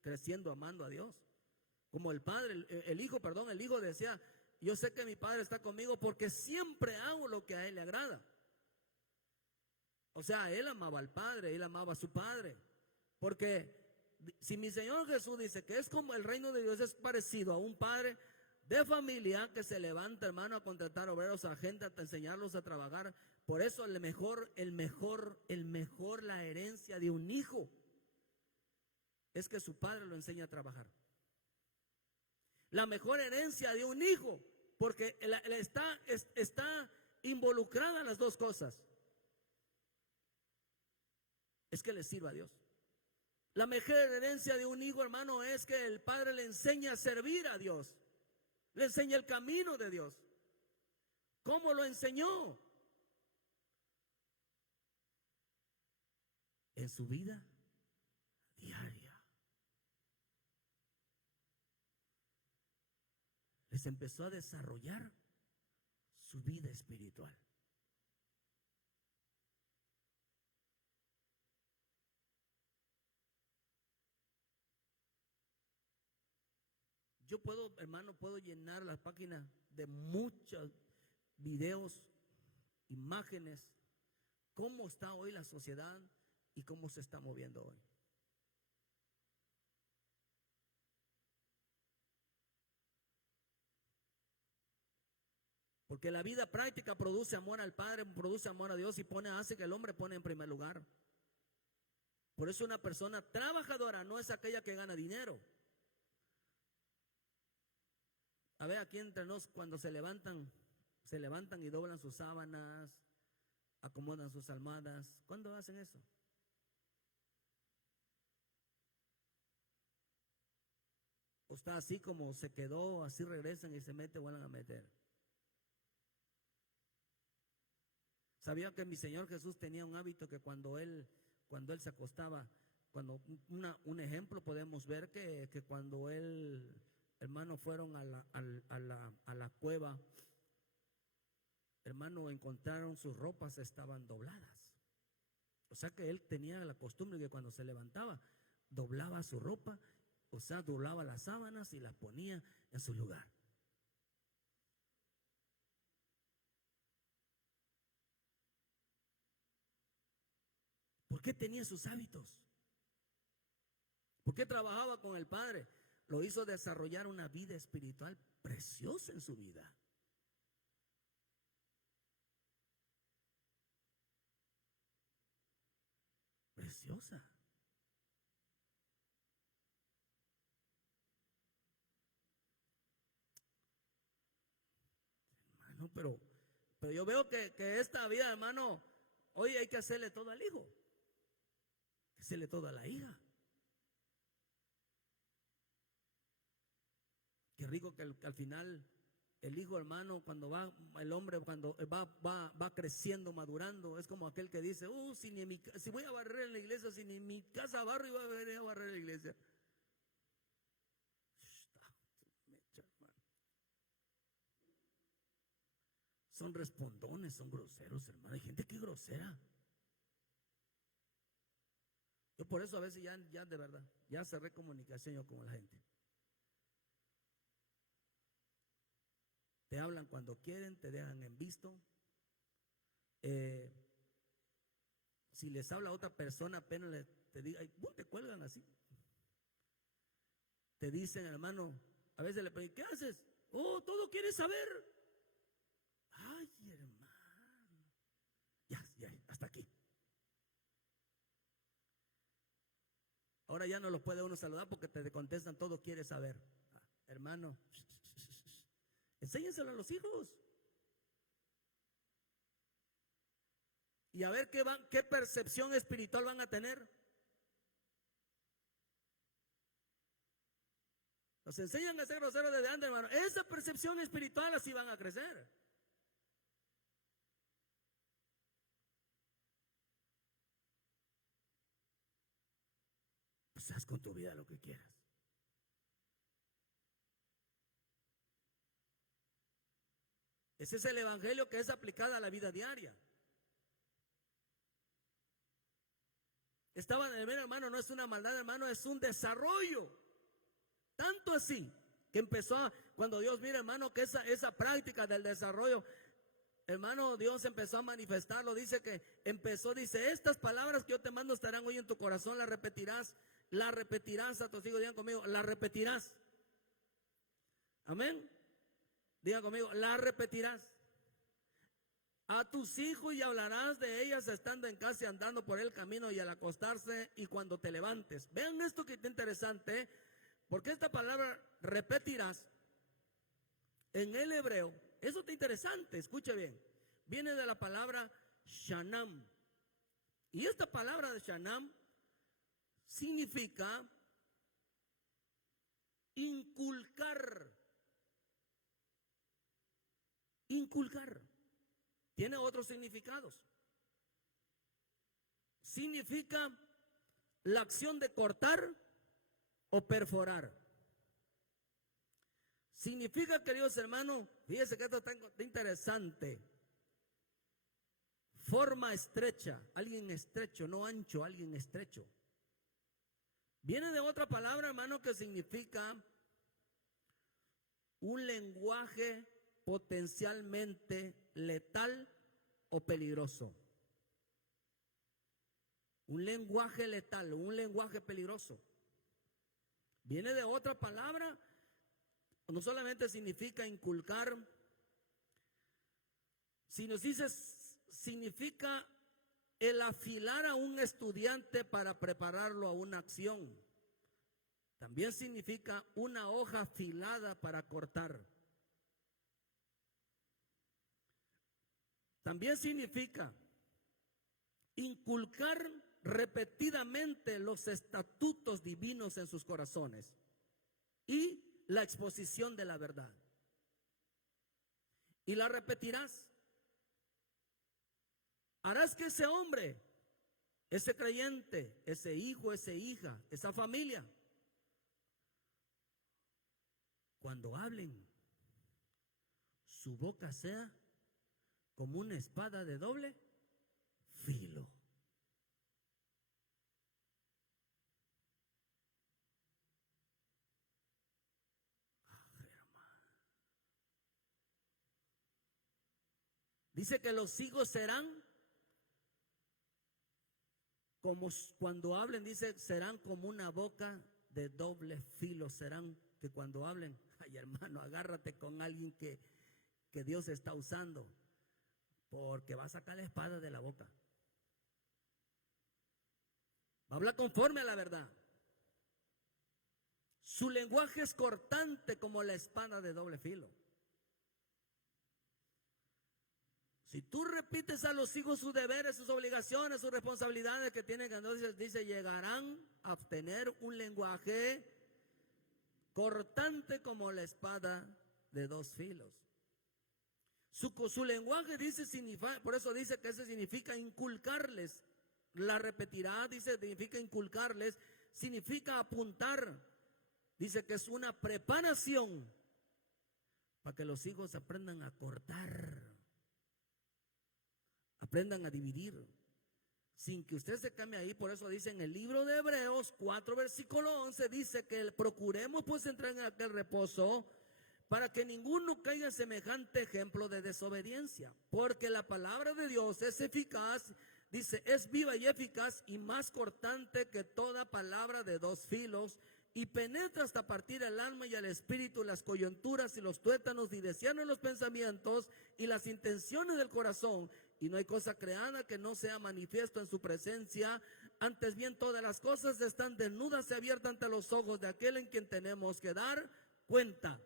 creciendo, amando a Dios. Como el hijo decía, yo sé que mi padre está conmigo porque siempre hago lo que a él le agrada. O sea, él amaba al padre, él amaba a su padre. Porque si mi Señor Jesús dice que es como el reino de Dios, es parecido a un padre de familia que se levanta, hermano, a contratar obreros, a gente, a enseñarlos a trabajar. Por eso la herencia de un hijo es que su padre lo enseña a trabajar. La mejor herencia de un hijo porque está involucrada en las dos cosas. Es que le sirva a Dios. La mejor herencia de un hijo, hermano, es que el padre le enseña a servir a Dios. Le enseña el camino de Dios. ¿Cómo lo enseñó? En su vida diaria. Les empezó a desarrollar su vida espiritual. Yo puedo, hermano, puedo llenar la página de muchos videos, imágenes, cómo está hoy la sociedad y cómo se está moviendo hoy. Porque la vida práctica produce amor al Padre, produce amor a Dios y hace que el hombre pone en primer lugar. Por eso una persona trabajadora no es aquella que gana dinero. A ver, aquí entre nos, cuando se levantan y doblan sus sábanas, acomodan sus almohadas. ¿Cuándo hacen eso? O está así como se quedó, así regresan y se vuelven a meter. ¿Sabía que mi Señor Jesús tenía un hábito que cuando él se acostaba, un ejemplo podemos ver que cuando él, hermano, fueron a la cueva, hermano, encontraron sus ropas estaban dobladas. O sea que él tenía la costumbre que cuando se levantaba, doblaba su ropa, o sea, doblaba las sábanas y las ponía en su lugar. ¿Por qué tenía sus hábitos? ¿Por qué trabajaba con el Padre? Lo hizo desarrollar una vida espiritual preciosa en su vida. Preciosa. Hermano, pero yo veo que esta vida, hermano, hoy hay que hacerle todo al hijo. Hay que hacerle todo a la hija. Qué rico que al final el hijo, hermano, el hombre cuando va creciendo, madurando, es como aquel que dice, si voy a barrer en la iglesia, si ni en mi casa barro, iba a venir a barrer en la iglesia. Son respondones, son groseros, hermano. Hay gente que es grosera. Yo por eso a veces ya de verdad, ya cerré comunicación yo con la gente. Te hablan cuando quieren, te dejan en visto. Si les habla otra persona, apenas te digan, te cuelgan así. Te dicen, hermano, a veces le preguntan, ¿qué haces? Todo quieres saber. Ay, hermano. Ya, hasta aquí. Ahora ya no los puede uno saludar porque te contestan, todo quiere saber. Hermano, enséñenselo a los hijos. Y a ver qué percepción espiritual van a tener. Nos enseñan a ser groseros desde antes, hermano. Esa percepción espiritual así van a crecer. Pues haz con tu vida lo que quieras. Ese es el evangelio que es aplicado a la vida diaria. Estaban en el medio, hermano, no es una maldad, hermano, es un desarrollo. Tanto así que empezó, cuando Dios mira, hermano, que esa práctica del desarrollo, hermano, Dios empezó a manifestarlo. Dice que dice, estas palabras que yo te mando estarán hoy en tu corazón, las repetirás a tus hijos. Digan conmigo, las repetirás. Amén. Digan conmigo, las repetirás a tus hijos y hablarás de ellas estando en casa y andando por el camino y al acostarse y cuando te levantes. Vean esto que está interesante, porque esta palabra repetirás En el hebreo, eso está interesante, escuche bien, viene de la palabra Shanam. Y esta palabra de Shanam significa inculcar. Inculcar. Tiene otros significados. Significa la acción de cortar o perforar. Significa, queridos hermanos, fíjense que esto está interesante. Forma estrecha, alguien estrecho, no ancho, alguien estrecho. Viene de otra palabra, hermano, que significa un lenguaje potencialmente letal o peligroso. Un lenguaje letal, un lenguaje peligroso. Viene de otra palabra, no solamente significa inculcar, sino significa el afilar a un estudiante para prepararlo a una acción. También significa una hoja afilada para cortar. También significa inculcar repetidamente los estatutos divinos en sus corazones y la exposición de la verdad. Y la repetirás. Harás que ese hombre, ese creyente, ese hijo, esa hija, esa familia, cuando hablen, su boca sea como una espada de doble filo. Dice que los hijos serán como cuando hablen, dice, serán como una boca de doble filo. Serán que cuando hablen, ay hermano, agárrate con alguien que Dios está usando, porque va a sacar la espada de la boca. Va a hablar conforme a la verdad. Su lenguaje es cortante como la espada de doble filo. Si tú repites a los hijos sus deberes, sus obligaciones, sus responsabilidades que tienen, entonces dice, llegarán a obtener un lenguaje cortante como la espada de dos filos. Su lenguaje dice, por eso dice que eso significa inculcarles. La repetirá, dice, significa inculcarles, significa apuntar. Dice que es una preparación para que los hijos aprendan a cortar, aprendan a dividir, sin que usted se cambie ahí. Por eso dice en el libro de Hebreos 4, versículo 11, dice que procuremos pues entrar en aquel reposo para que ninguno caiga en semejante ejemplo de desobediencia, porque la palabra de Dios es eficaz, dice, es viva y eficaz y más cortante que toda palabra de dos filos, y penetra hasta partir el alma y el espíritu, las coyunturas y los tuétanos, y discierne los pensamientos y las intenciones del corazón. Y no hay cosa creada que no sea manifiesto en su presencia. Antes bien, todas las cosas están desnudas y abiertas ante los ojos de aquel en quien tenemos que dar cuenta.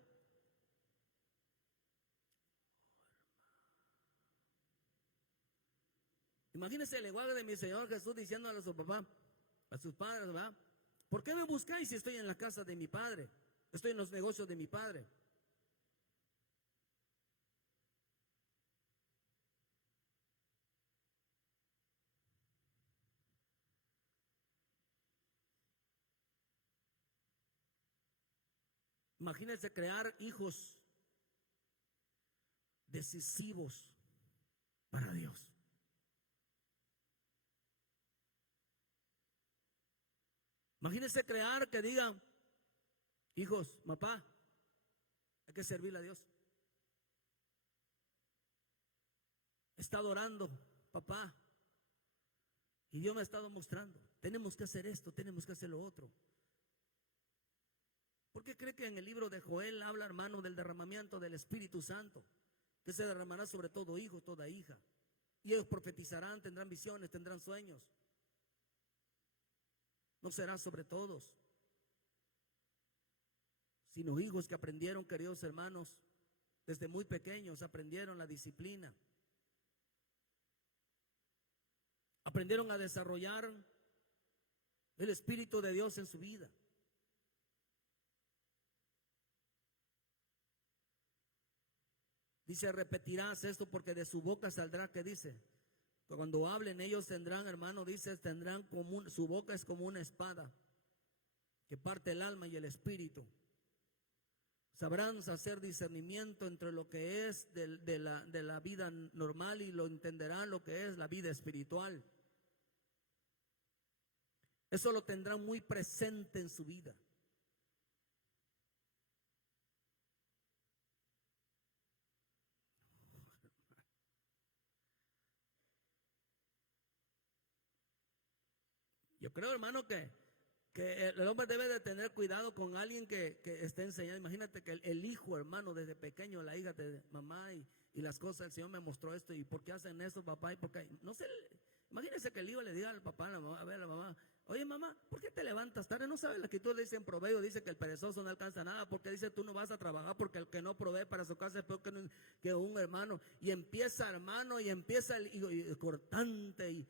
Imagínense el lenguaje de mi Señor Jesús diciendo a su papá, a sus padres, ¿verdad? ¿Por qué me buscáis si estoy en la casa de mi padre? Estoy en los negocios de mi padre. Imagínense crear hijos decisivos para Dios. Imagínense crear que digan, hijos, papá, hay que servirle a Dios. Está adorando, papá, y Dios me ha estado mostrando, tenemos que hacer esto, tenemos que hacer lo otro. ¿Por qué cree que en el libro de Joel habla, hermano, del derramamiento del Espíritu Santo, que se derramará sobre todo hijo, toda hija? Y ellos profetizarán, tendrán visiones, tendrán sueños. No será sobre todos, sino hijos que aprendieron, queridos hermanos, Desde muy pequeños aprendieron la disciplina. Aprendieron a desarrollar el Espíritu de Dios en su vida. Dice, repetirás esto porque de su boca saldrá, ¿qué dice? Cuando hablen ellos tendrán, hermano, dice, tendrán como su boca es como una espada que parte el alma y el espíritu. Sabrán hacer discernimiento entre lo que es de la vida normal y lo entenderán lo que es la vida espiritual. Eso lo tendrán muy presente en su vida. Yo creo, hermano, que el hombre debe de tener cuidado con alguien que esté enseñando. Imagínate que el hijo, hermano, desde pequeño, la hija de mamá y las cosas, el Señor me mostró esto, y por qué hacen esto, papá, y por qué, no sé, imagínese que el hijo le diga al papá, a la mamá, a ver, a la mamá, oye mamá, ¿por qué te levantas tarde? No sabes, la escritura dice en Proverbios, dice que el perezoso no alcanza nada, porque dice tú no vas a trabajar, porque el que no provee para su casa es peor que un hermano, y empieza, hermano, y empieza el cortante, y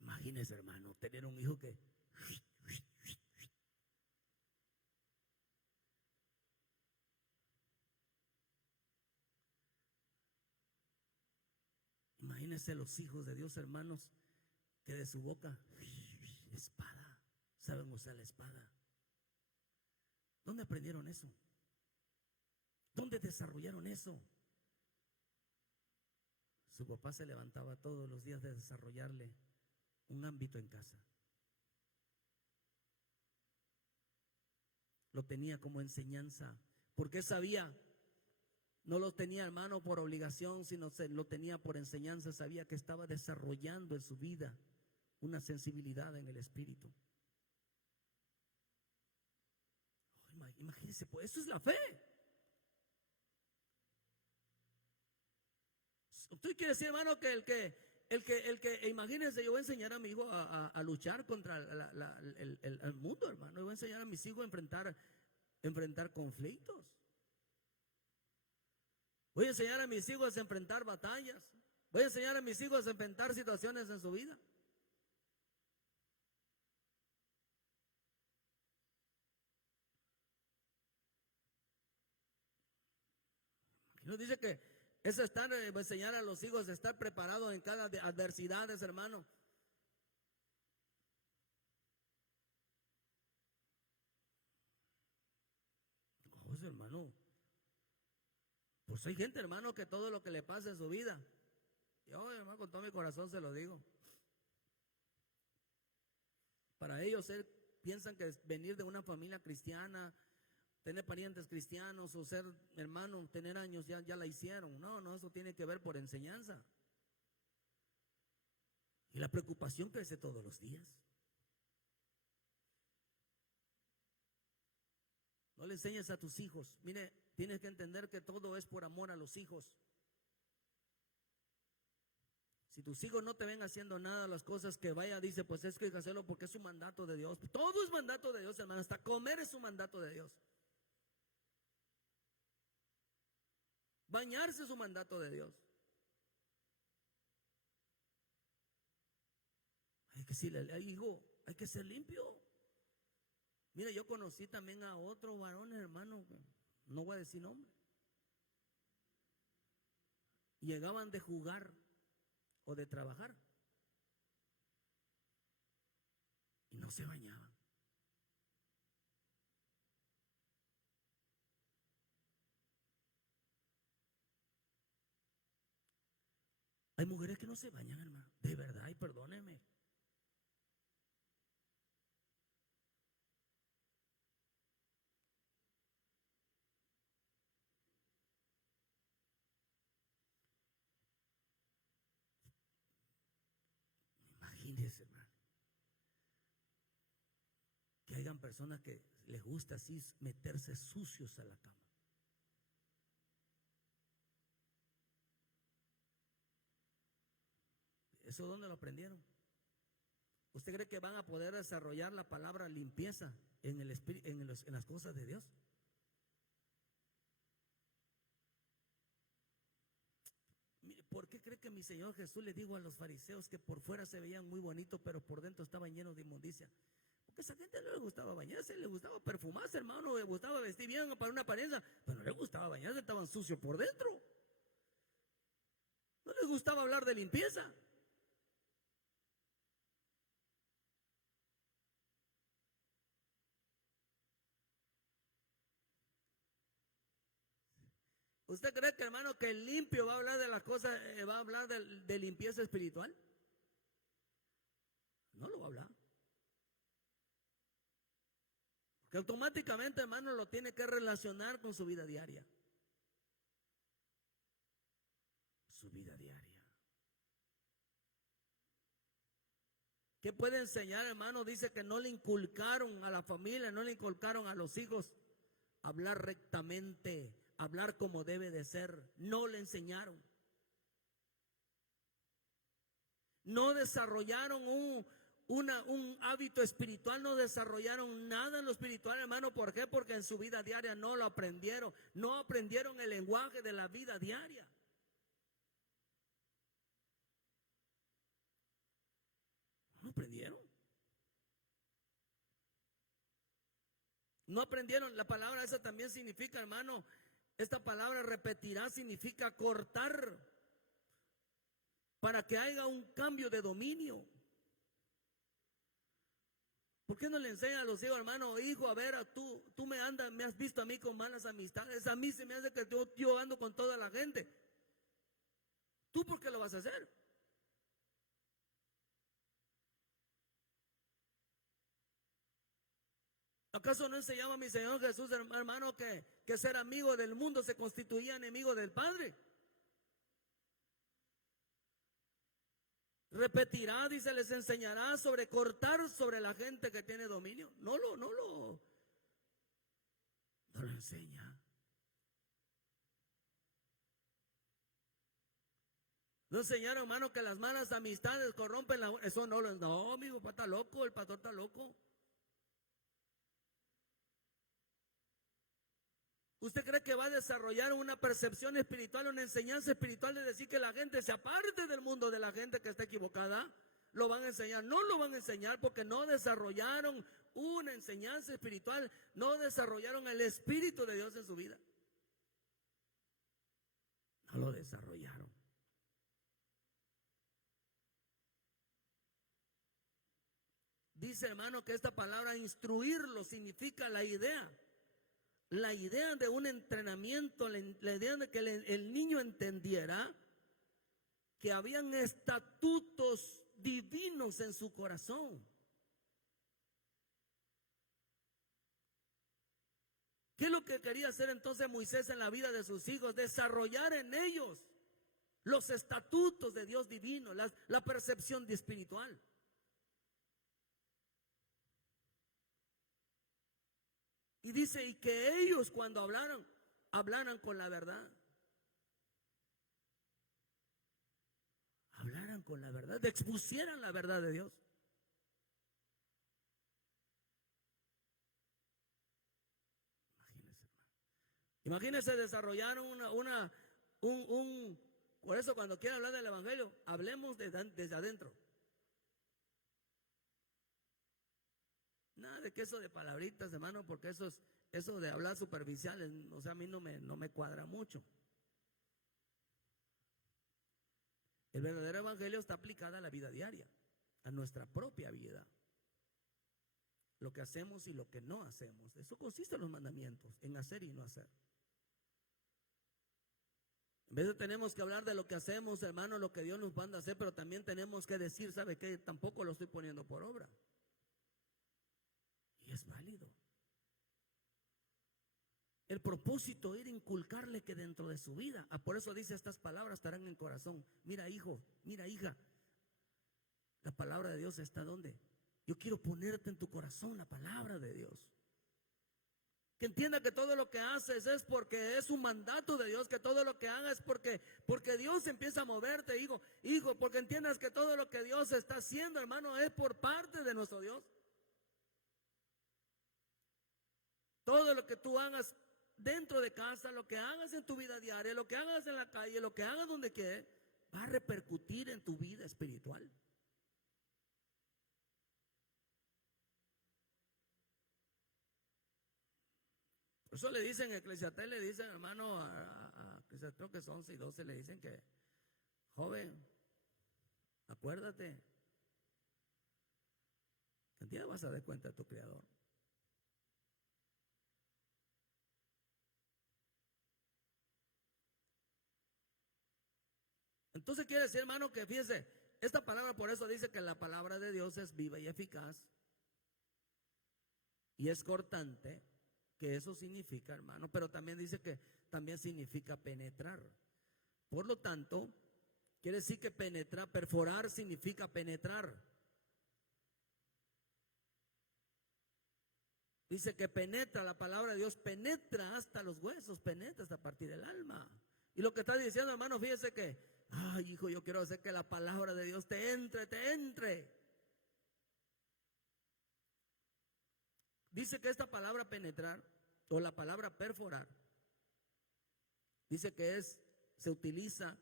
imagínese, hermano, tener un hijo que imagínese los hijos de Dios, hermanos, que de su boca espada, saben usar la espada. ¿Dónde aprendieron eso? ¿Dónde desarrollaron eso? Su papá se levantaba todos los días de desarrollarle un ámbito en casa. Lo tenía como enseñanza, porque sabía, no lo tenía, hermano, por obligación, sino lo tenía por enseñanza. Sabía que estaba desarrollando en su vida una sensibilidad en el espíritu. Imagínense, pues eso es la fe. Usted quiere decir, hermano, que imagínense, yo voy a enseñar a mi hijo a luchar contra el mundo, hermano. Yo voy a enseñar a mis hijos a enfrentar conflictos. Voy a enseñar a mis hijos a enfrentar batallas. Voy a enseñar a mis hijos a enfrentar situaciones en su vida. Nos dice que es estar, enseñar a los hijos a estar preparados en cada adversidades, hermano. Pues, hermano, pues hay gente, hermano, que todo lo que le pasa en su vida, yo, hermano, con todo mi corazón se lo digo. Para ellos piensan que venir de una familia cristiana, tener parientes cristianos o ser hermano, tener años, ya la hicieron. No, eso tiene que ver por enseñanza. Y la preocupación crece todos los días. No le enseñes a tus hijos. Mire, tienes que entender que todo es por amor a los hijos. Si tus hijos no te ven haciendo nada, las cosas que vaya, dice, pues es que hay que hacerlo porque es un mandato de Dios. Todo es mandato de Dios, hermano. Hasta comer es un mandato de Dios. Bañarse es un mandato de Dios. Hay que decirle, hijo, hay que ser limpio. Mira, yo conocí también a otros varones, hermano, no voy a decir nombre. Llegaban de jugar o de trabajar y no se bañaban. Hay mujeres que no se bañan, hermano, de verdad, y perdónenme. Imagínense, hermano, que hayan personas que les gusta así meterse sucios a la cama. ¿Eso dónde lo aprendieron? ¿Usted cree que van a poder desarrollar la palabra limpieza en el espíritu, en las cosas de Dios? ¿Por qué cree que mi Señor Jesús le dijo a los fariseos que por fuera se veían muy bonitos, pero por dentro estaban llenos de inmundicia? Porque a esa gente no le gustaba bañarse, le gustaba perfumarse, hermano, le gustaba vestir bien para una apariencia, pero no le gustaba bañarse, estaban sucios por dentro. No les gustaba hablar de limpieza. ¿Usted cree que, hermano, que el limpio va a hablar de las cosas, va a hablar de limpieza espiritual? No lo va a hablar. Que automáticamente, hermano, lo tiene que relacionar con su vida diaria. Su vida diaria. ¿Qué puede enseñar, hermano? Dice que no le inculcaron a la familia, no le inculcaron a los hijos hablar rectamente, hablar como debe de ser. No le enseñaron. No desarrollaron un hábito espiritual, no desarrollaron nada en lo espiritual, hermano. ¿Por qué? Porque en su vida diaria no lo aprendieron. No aprendieron el lenguaje de la vida diaria. No aprendieron. No aprendieron. La palabra esa también significa, hermano, esta palabra repetirá significa cortar para que haya un cambio de dominio. ¿Por qué no le enseñan a los hijos, hermano? Hijo, a ver, tú me has visto a mí con malas amistades. A mí se me hace que yo ando con toda la gente. ¿Tú por qué lo vas a hacer? ¿Acaso no enseñaba mi Señor Jesús, hermano, que ser amigo del mundo se constituía enemigo del Padre? Repetirá, dice, les enseñará sobre cortar sobre la gente que tiene dominio. No lo enseña. No enseñaron, hermano, que las malas amistades corrompen eso no, amigo, está loco, el pastor está loco. ¿Usted cree que va a desarrollar una percepción espiritual, una enseñanza espiritual de decir que la gente se aparte del mundo de la gente que está equivocada? ¿Lo van a enseñar? No lo van a enseñar porque no desarrollaron una enseñanza espiritual, no desarrollaron el Espíritu de Dios en su vida. No lo desarrollaron. Dice, hermano, que esta palabra instruirlo significa la idea de un entrenamiento, la idea de que el niño entendiera que habían estatutos divinos en su corazón. ¿Qué es lo que quería hacer entonces Moisés en la vida de sus hijos? Desarrollar en ellos los estatutos de Dios divino, la percepción espiritual. Y dice, y que ellos cuando hablaran con la verdad. Hablaran con la verdad, expusieran la verdad de Dios. Imagínense desarrollar por eso cuando quieran hablar del evangelio, hablemos desde adentro. Nada de que eso de palabritas, hermano, porque eso de hablar superficiales, o sea, a mí no me cuadra mucho. El verdadero evangelio está aplicado a la vida diaria, a nuestra propia vida. Lo que hacemos y lo que no hacemos. Eso consiste en los mandamientos, en hacer y no hacer. En vez de tenemos que hablar de lo que hacemos, hermano, lo que Dios nos manda a hacer, pero también tenemos que decir, ¿sabe qué? Tampoco lo estoy poniendo por obra. Y es válido. El propósito era inculcarle que dentro de su vida, por eso dice estas palabras estarán en el corazón. Mira, hijo, mira, hija, la palabra de Dios está ¿dónde? Yo quiero ponerte en tu corazón la palabra de Dios. Que entienda que todo lo que haces es porque es un mandato de Dios, que todo lo que hagas es porque Dios empieza a moverte, hijo, porque entiendas que todo lo que Dios está haciendo, hermano, es por parte de nuestro Dios. Todo lo que tú hagas dentro de casa, lo que hagas en tu vida diaria, lo que hagas en la calle, lo que hagas donde quieras, va a repercutir en tu vida espiritual. Por eso le dicen, en Eclesiastés le dicen, hermano, creo que es 11 y 12, le dicen que, joven, acuérdate, que un día vas a dar cuenta de tu Creador. Entonces quiere decir, hermano, que fíjese, esta palabra por eso dice que la palabra de Dios es viva y eficaz y es cortante, que eso significa, hermano, pero también dice que también significa penetrar. Por lo tanto, quiere decir que penetrar, perforar significa penetrar. Dice que penetra, la palabra de Dios penetra hasta los huesos, penetra hasta partir del alma. Y lo que está diciendo, hermano, fíjese que, ay, hijo, yo quiero hacer que la palabra de Dios te entre, te entre. Dice que esta palabra penetrar o la palabra perforar, dice que se utiliza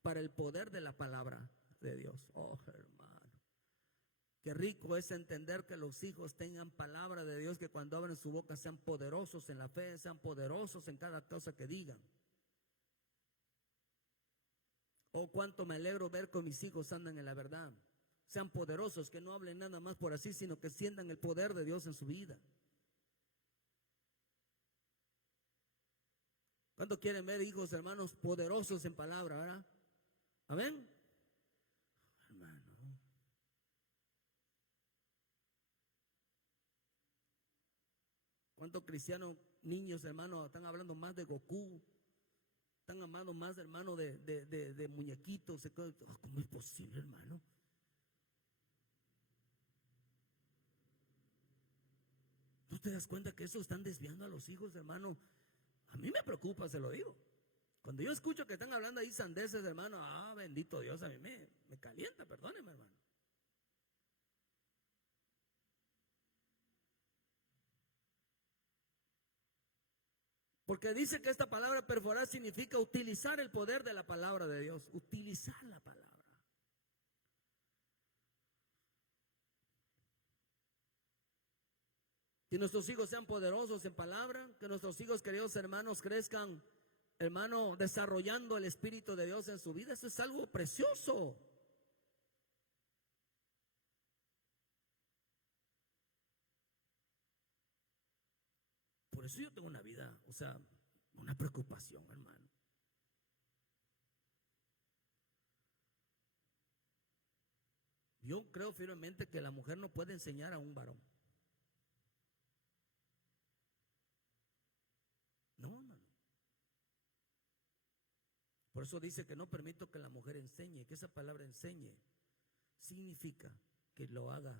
para el poder de la palabra de Dios. Oh, hermano, qué rico es entender que los hijos tengan palabra de Dios, que cuando abren su boca sean poderosos en la fe, sean poderosos en cada cosa que digan. Oh, cuánto me alegro ver que mis hijos andan en la verdad. Sean poderosos, que no hablen nada más por así, sino que sientan el poder de Dios en su vida. ¿Cuánto quieren ver hijos, hermanos, poderosos en palabra, verdad? Amén. Hermano. ¿Cuántos cristianos, niños, hermanos, están hablando más de Goku? Están hablando más, hermano, de muñequitos. ¿Cómo es posible, hermano? ¿No te das cuenta que eso están desviando a los hijos, hermano? A mí me preocupa, se lo digo. Cuando yo escucho que están hablando ahí sandeces, hermano, bendito Dios, a mí me calienta, perdóneme, hermano. Porque dice que esta palabra perforar significa utilizar el poder de la palabra de Dios, utilizar la palabra. Que nuestros hijos sean poderosos en palabra, que nuestros hijos, queridos hermanos, crezcan, hermano, desarrollando el Espíritu de Dios en su vida. Eso es algo precioso. Por eso yo tengo una vida, o sea, una preocupación, hermano. Yo creo firmemente que la mujer no puede enseñar a un varón. No. Por eso dice que no permito que la mujer enseñe, que esa palabra enseñe significa que lo haga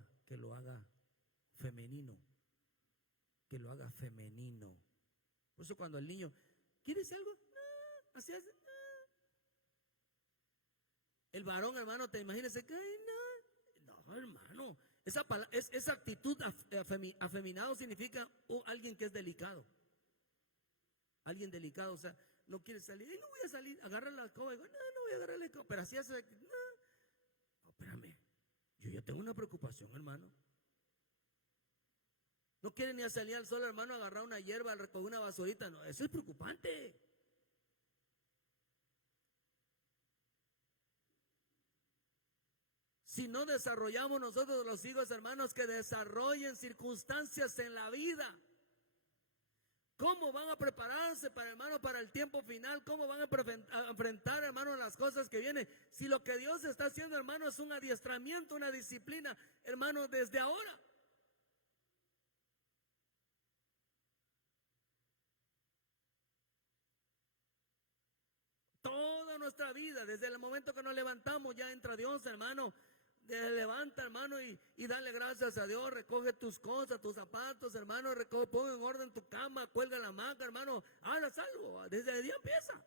femenino, que lo haga femenino. Por eso cuando el niño, ¿quieres algo? No, así hace. No. El varón, hermano, te imaginas que, no, hermano, esa actitud afeminado significa alguien que es delicado. Alguien delicado, o sea, no quiere salir, no voy a salir, agarra la escoba, no voy a agarrar la escoba, pero así hace, no, espérame, yo ya tengo una preocupación, hermano. No quiere ni a salir al sol, hermano, agarrar una hierba, recoger una basurita, no, eso es preocupante. Si no desarrollamos nosotros los hijos, hermanos, que desarrollen circunstancias en la vida, ¿cómo van a prepararse para, hermano, para el tiempo final? ¿Cómo van a enfrentar, hermano, las cosas que vienen? Si lo que Dios está haciendo, hermano, es un adiestramiento, una disciplina, hermano, desde ahora. Toda nuestra vida, desde el momento que nos levantamos, ya entra Dios, hermano. levanta, hermano, y dale gracias a Dios. Recoge tus cosas, tus zapatos, hermano. Pon en orden tu cama, cuelga la hamaca, hermano. Hagas algo. Desde el día empieza.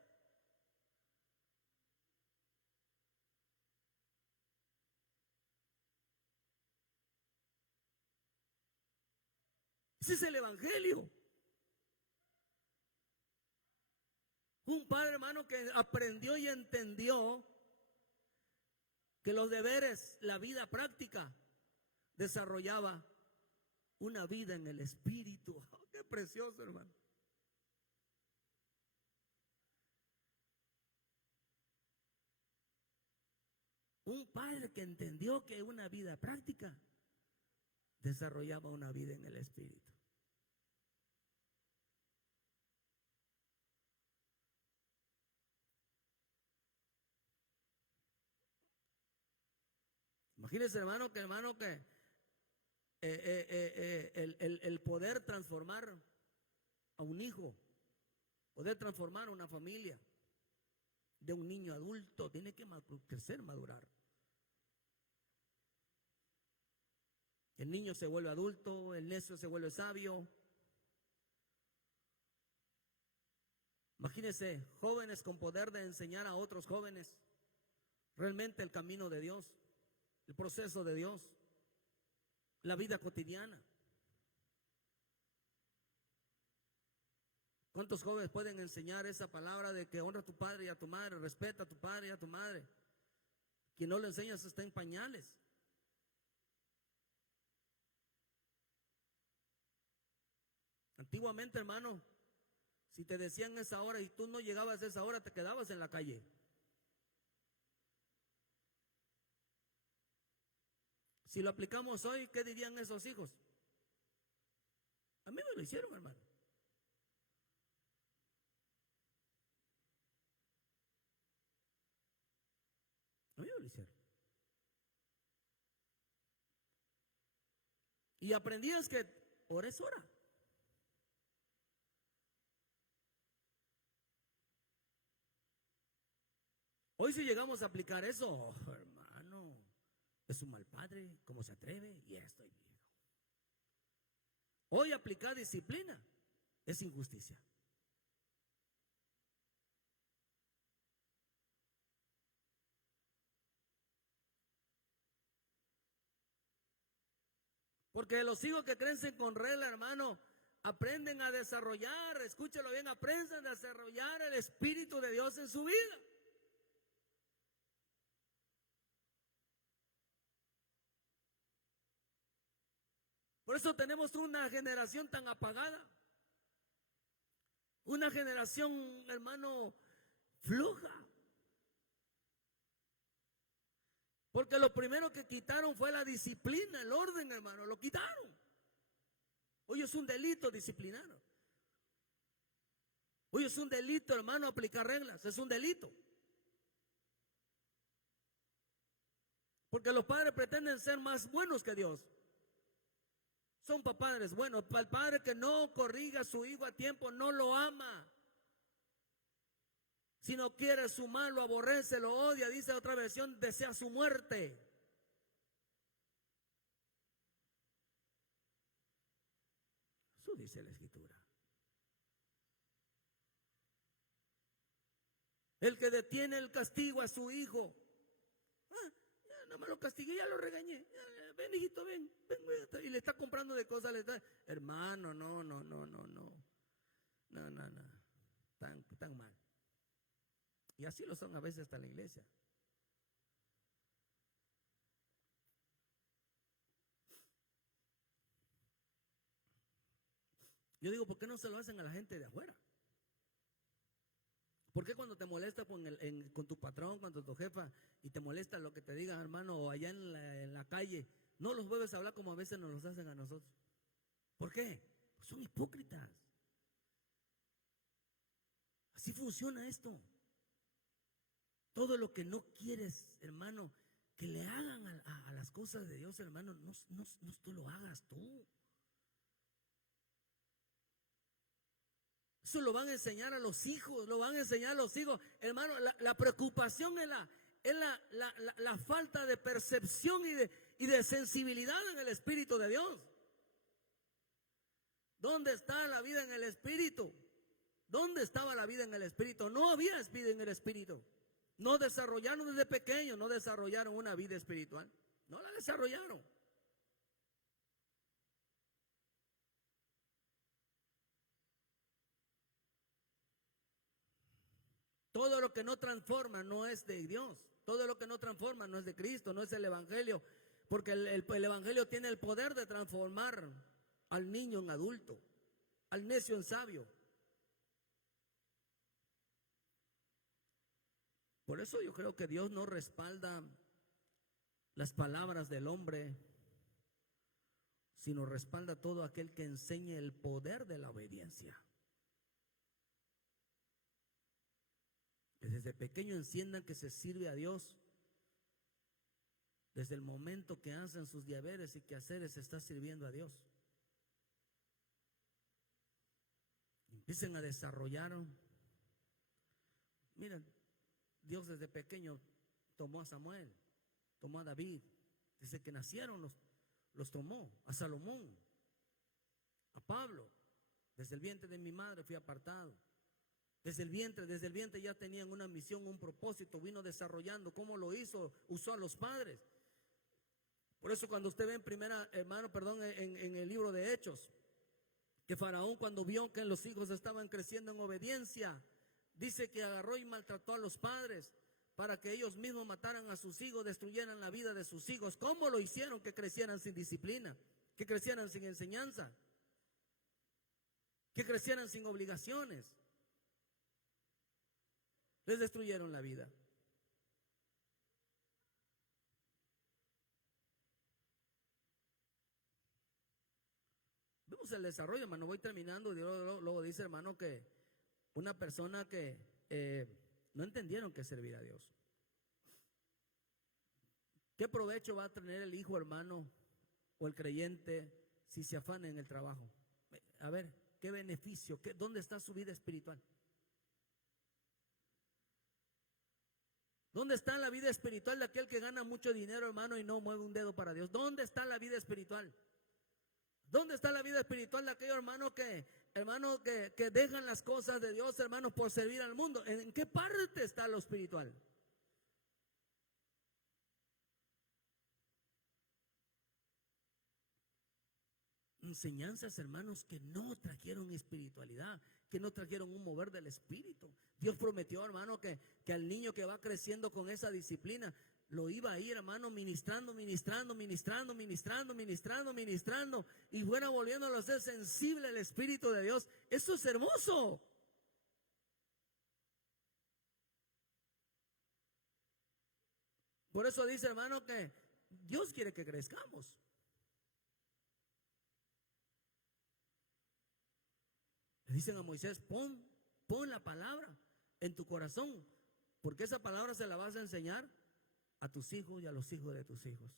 Ese es el evangelio. Un padre, hermano, que aprendió y entendió que los deberes, la vida práctica, desarrollaba una vida en el espíritu. Oh, qué precioso, hermano. Un padre que entendió que una vida práctica desarrollaba una vida en el espíritu. Imagínense, hermano, que el poder transformar a un hijo, poder transformar a una familia de un niño adulto, tiene que crecer, madurar. El niño se vuelve adulto, el necio se vuelve sabio. Imagínense, jóvenes con poder de enseñar a otros jóvenes realmente el camino de Dios, el proceso de Dios, la vida cotidiana. ¿Cuántos jóvenes pueden enseñar esa palabra de que honra a tu padre y a tu madre, respeta a tu padre y a tu madre? Quien no le enseñas está en pañales. Antiguamente, hermano, si te decían esa hora y tú no llegabas a esa hora, te quedabas en la calle. Si lo aplicamos hoy, ¿qué dirían esos hijos? A mí me lo hicieron, hermano. A mí me lo hicieron. Y aprendías que hora es hora. Hoy si llegamos a aplicar eso, oh, hermano, es un mal padre, ¿cómo se atreve? Y ya estoy viejo. Hoy aplicar disciplina es injusticia. Porque los hijos que crecen con regla, hermano, aprenden a desarrollar, escúchelo bien, aprenden a desarrollar el Espíritu de Dios en su vida. Por eso tenemos una generación tan apagada. Una generación, hermano, floja. Porque lo primero que quitaron fue la disciplina, el orden, hermano, lo quitaron. Hoy es un delito disciplinar. Hoy es un delito, hermano, aplicar reglas, es un delito. Porque los padres pretenden ser más buenos que Dios. Son padres buenos. Para el padre que no corrija a su hijo a tiempo, no lo ama. Si no quiere su mal, lo aborrece, lo odia, dice otra versión, desea su muerte. Eso dice la Escritura. El que detiene el castigo a su hijo. Ya no me lo castigué, ya lo regañé. Ven, hijito, ven. Y le está comprando de cosas. Hermano, no. Tan mal. Y así lo son a veces hasta la iglesia. Yo digo, ¿por qué no se lo hacen a la gente de afuera? ¿Por qué cuando te molesta con tu patrón, con tu jefa, y te molesta lo que te digan, hermano, o allá en la calle, no los vuelves a hablar como a veces nos los hacen a nosotros? ¿Por qué? Pues son hipócritas. Así funciona esto. Todo lo que no quieres, hermano, que le hagan a las cosas de Dios, hermano, no tú lo hagas tú. Eso lo van a enseñar a los hijos, lo van a enseñar a los hijos. Hermano, la preocupación es la falta de percepción y de sensibilidad en el Espíritu de Dios. ¿Dónde está la vida en el Espíritu? ¿Dónde estaba la vida en el Espíritu? No había vida en el Espíritu. No desarrollaron desde pequeños, no desarrollaron una vida espiritual. No la desarrollaron. Todo lo que no transforma no es de Dios. Todo lo que no transforma no es de Cristo, no es el Evangelio. Porque el Evangelio tiene el poder de transformar al niño en adulto, al necio en sabio. Por eso yo creo que Dios no respalda las palabras del hombre, sino respalda todo aquel que enseñe el poder de la obediencia. Que desde pequeño enciendan que se sirve a Dios. Desde el momento que hacen sus deberes y quehaceres, se está sirviendo a Dios. Empiecen a desarrollar. Miren, Dios desde pequeño tomó a Samuel, tomó a David. Desde que nacieron los tomó. A Salomón, a Pablo. Desde el vientre de mi madre fui apartado. Desde el vientre ya tenían una misión, un propósito. Vino desarrollando. ¿Cómo lo hizo? Usó a los padres. Por eso cuando usted ve en el libro de Hechos, que Faraón, cuando vio que los hijos estaban creciendo en obediencia, dice que agarró y maltrató a los padres para que ellos mismos mataran a sus hijos, destruyeran la vida de sus hijos. ¿Cómo lo hicieron? Que crecieran sin disciplina, que crecieran sin enseñanza, que crecieran sin obligaciones. Les destruyeron la vida. Vemos el desarrollo, hermano. Voy terminando. Luego dice, hermano, que una persona que no entendieron que servir a Dios. ¿Qué provecho va a tener el hijo, hermano, o el creyente si se afana en el trabajo? A ver, ¿qué beneficio? ¿Dónde está su vida espiritual? ¿Dónde está la vida espiritual de aquel que gana mucho dinero, hermano, y no mueve un dedo para Dios? ¿Dónde está la vida espiritual? ¿Dónde está la vida espiritual de aquellos hermanos que dejan las cosas de Dios, hermanos, por servir al mundo? ¿En qué parte está lo espiritual? Enseñanzas, hermanos, que no trajeron espiritualidad, que no trajeron un mover del espíritu. Dios prometió, hermano, que al niño que va creciendo con esa disciplina, lo iba a ir, hermano, ministrando, y fuera volviéndolo a ser sensible al Espíritu de Dios. Eso es hermoso. Por eso dice, hermano, que Dios quiere que crezcamos. Le dicen a Moisés, pon la palabra en tu corazón, porque esa palabra se la vas a enseñar a tus hijos y a los hijos de tus hijos.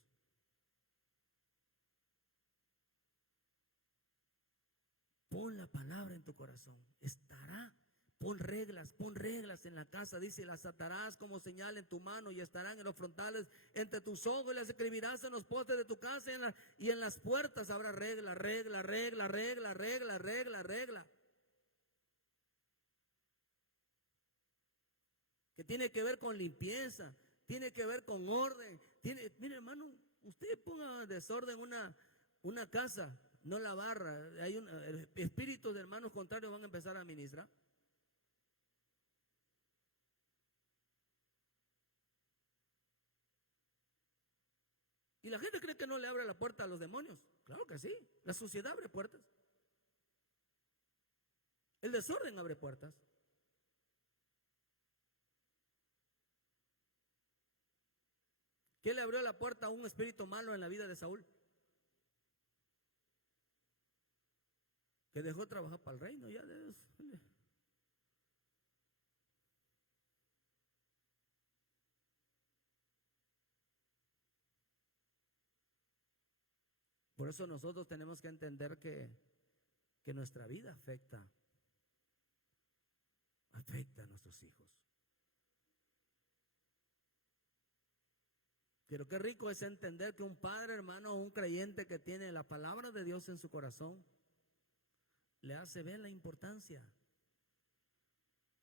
Pon la palabra en tu corazón. Estará. Pon reglas en la casa. Dice, las atarás como señal en tu mano y estarán en los frontales entre tus ojos, y las escribirás en los postes de tu casa y en las puertas habrá regla. Que tiene que ver con limpieza, tiene que ver con orden. Mire, hermano, usted ponga desorden una casa, no la barra. Hay espíritus de hermanos contrarios van a empezar a ministrar. Y la gente cree que no le abre la puerta a los demonios. Claro que sí, la suciedad abre puertas. El desorden abre puertas. ¿Qué le abrió la puerta a un espíritu malo en la vida de Saúl? Que dejó trabajar para el reino. Por eso nosotros tenemos que entender que nuestra vida afecta a nuestros hijos. Pero qué rico es entender que un padre, hermano, un creyente que tiene la palabra de Dios en su corazón, le hace ver la importancia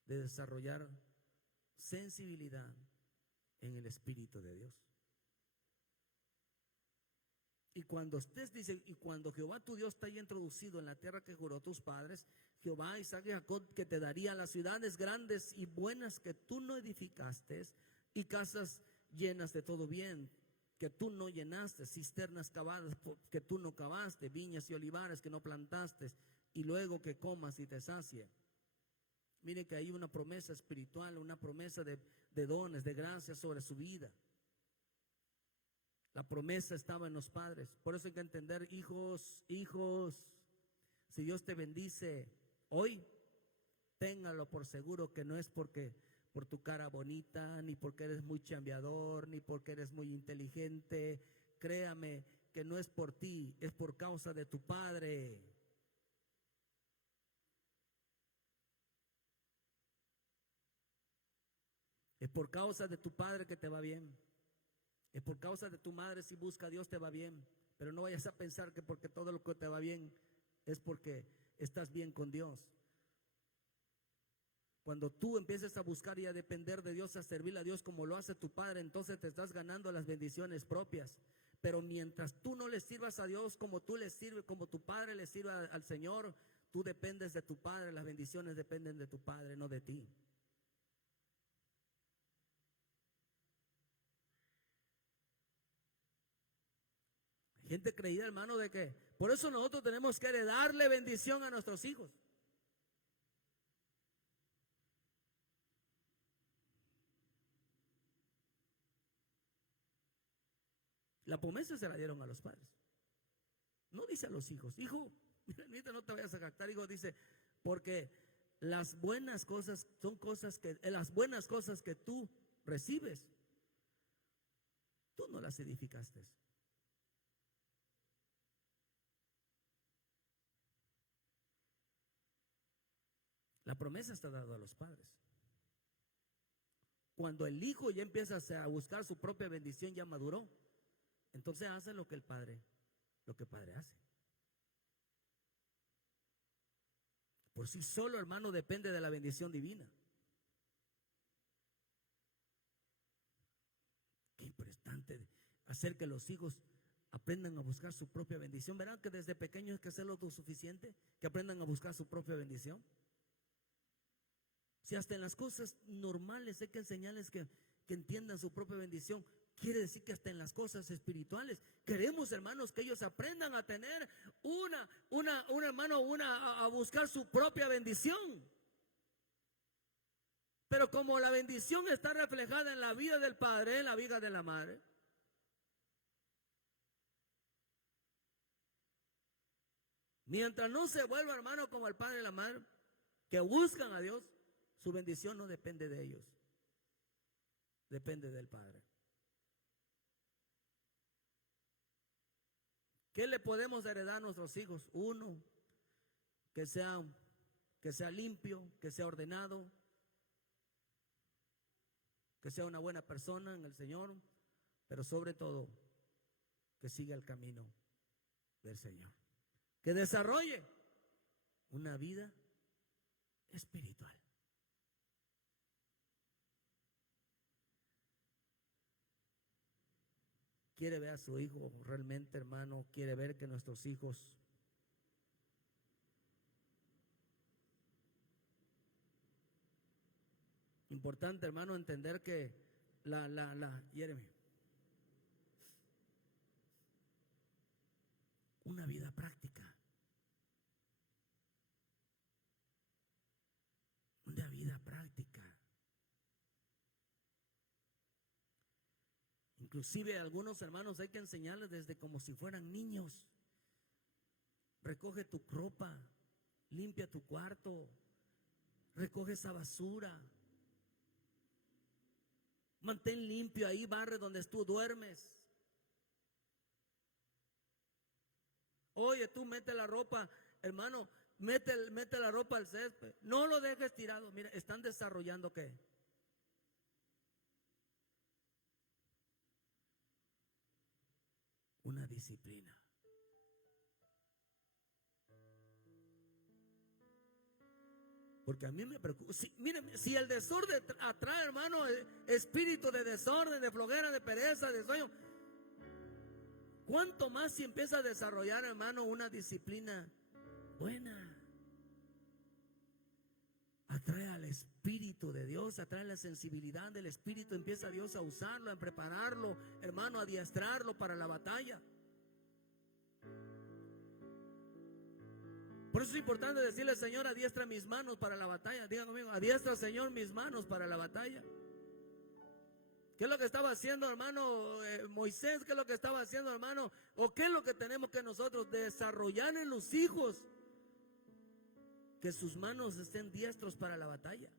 de desarrollar sensibilidad en el Espíritu de Dios. Y cuando usted dice, y cuando Jehová tu Dios te haya introducido en la tierra que juró tus padres, Jehová, Isaac y Jacob, que te daría las ciudades grandes y buenas que tú no edificaste, y casas llenas de todo bien que tú no llenaste, cisternas cavadas que tú no cavaste, viñas y olivares que no plantaste, y luego que comas y te sacie. Miren que hay una promesa espiritual, una promesa de dones, de gracia sobre su vida. La promesa estaba en los padres. Por eso hay que entender, hijos, si Dios te bendice hoy, téngalo por seguro que no es porque por tu cara bonita, ni porque eres muy chambeador, ni porque eres muy inteligente. Créame que no es por ti, es por causa de tu Padre. Es por causa de tu padre que te va bien. Es por causa de tu madre, si busca a Dios te va bien. Pero no vayas a pensar que porque todo lo que te va bien es porque estás bien con Dios. Cuando tú empieces a buscar y a depender de Dios, a servir a Dios como lo hace tu padre, entonces te estás ganando las bendiciones propias. Pero mientras tú no le sirvas a Dios como tú le sirves, como tu padre le sirve al Señor, tú dependes de tu padre, las bendiciones dependen de tu padre, no de ti. Gente creída, hermano, de que por eso nosotros tenemos que heredarle bendición a nuestros hijos. La promesa se la dieron a los padres. No dice a los hijos, hijo, mira, no te vayas a jactar, hijo, dice, porque las buenas cosas son las buenas cosas que tú recibes, tú no las edificaste. La promesa está dada a los padres. Cuando el hijo ya empieza a buscar su propia bendición, ya maduró, entonces hace lo que el padre hace. Por sí solo, hermano, depende de la bendición divina. Qué importante hacer que los hijos aprendan a buscar su propia bendición. ¿Verán que desde pequeños hay que hacerlo lo suficiente? Que aprendan a buscar su propia bendición. Si hasta en las cosas normales hay que enseñarles que entiendan su propia bendición, quiere decir que hasta en las cosas espirituales queremos, hermanos, que ellos aprendan a tener a buscar su propia bendición. Pero como la bendición está reflejada en la vida del padre, en la vida de la madre, mientras no se vuelva, hermano, como el padre y la madre, que buscan a Dios, su bendición no depende de ellos, depende del Padre. ¿Qué le podemos heredar a nuestros hijos? Uno, que sea limpio, que sea ordenado, que sea una buena persona en el Señor, pero sobre todo, que siga el camino del Señor. Que desarrolle una vida espiritual. Quiere ver a su hijo realmente, hermano, quiere ver que nuestros hijos importante, hermano, entender que una vida práctica. Una vida práctica. Inclusive a algunos hermanos hay que enseñarles desde como si fueran niños. Recoge tu ropa, limpia tu cuarto, recoge esa basura. Mantén limpio ahí, barre donde tú duermes. Oye, tú mete la ropa, hermano, mete la ropa al césped. No lo dejes tirado. Mira, están desarrollando ¿qué? una disciplina. Porque a mí me preocupa. Miren, si el desorden atrae, hermano, espíritu de desorden, de flojera, de pereza, de sueño, ¿cuánto más si empieza a desarrollar, hermano, una disciplina buena? Atrae al Espíritu de Dios, atrae la sensibilidad del Espíritu, empieza Dios a usarlo, a prepararlo, hermano, a adiestrarlo para la batalla. Por eso es importante decirle: Señor, adiestra mis manos para la batalla. Diga conmigo: adiestra, Señor, mis manos para la batalla. ¿Qué es lo que estaba haciendo, hermano, Moisés? ¿Qué es lo que estaba haciendo, hermano? ¿O qué es lo que tenemos que nosotros desarrollar en los hijos? Que sus manos estén diestros para la batalla,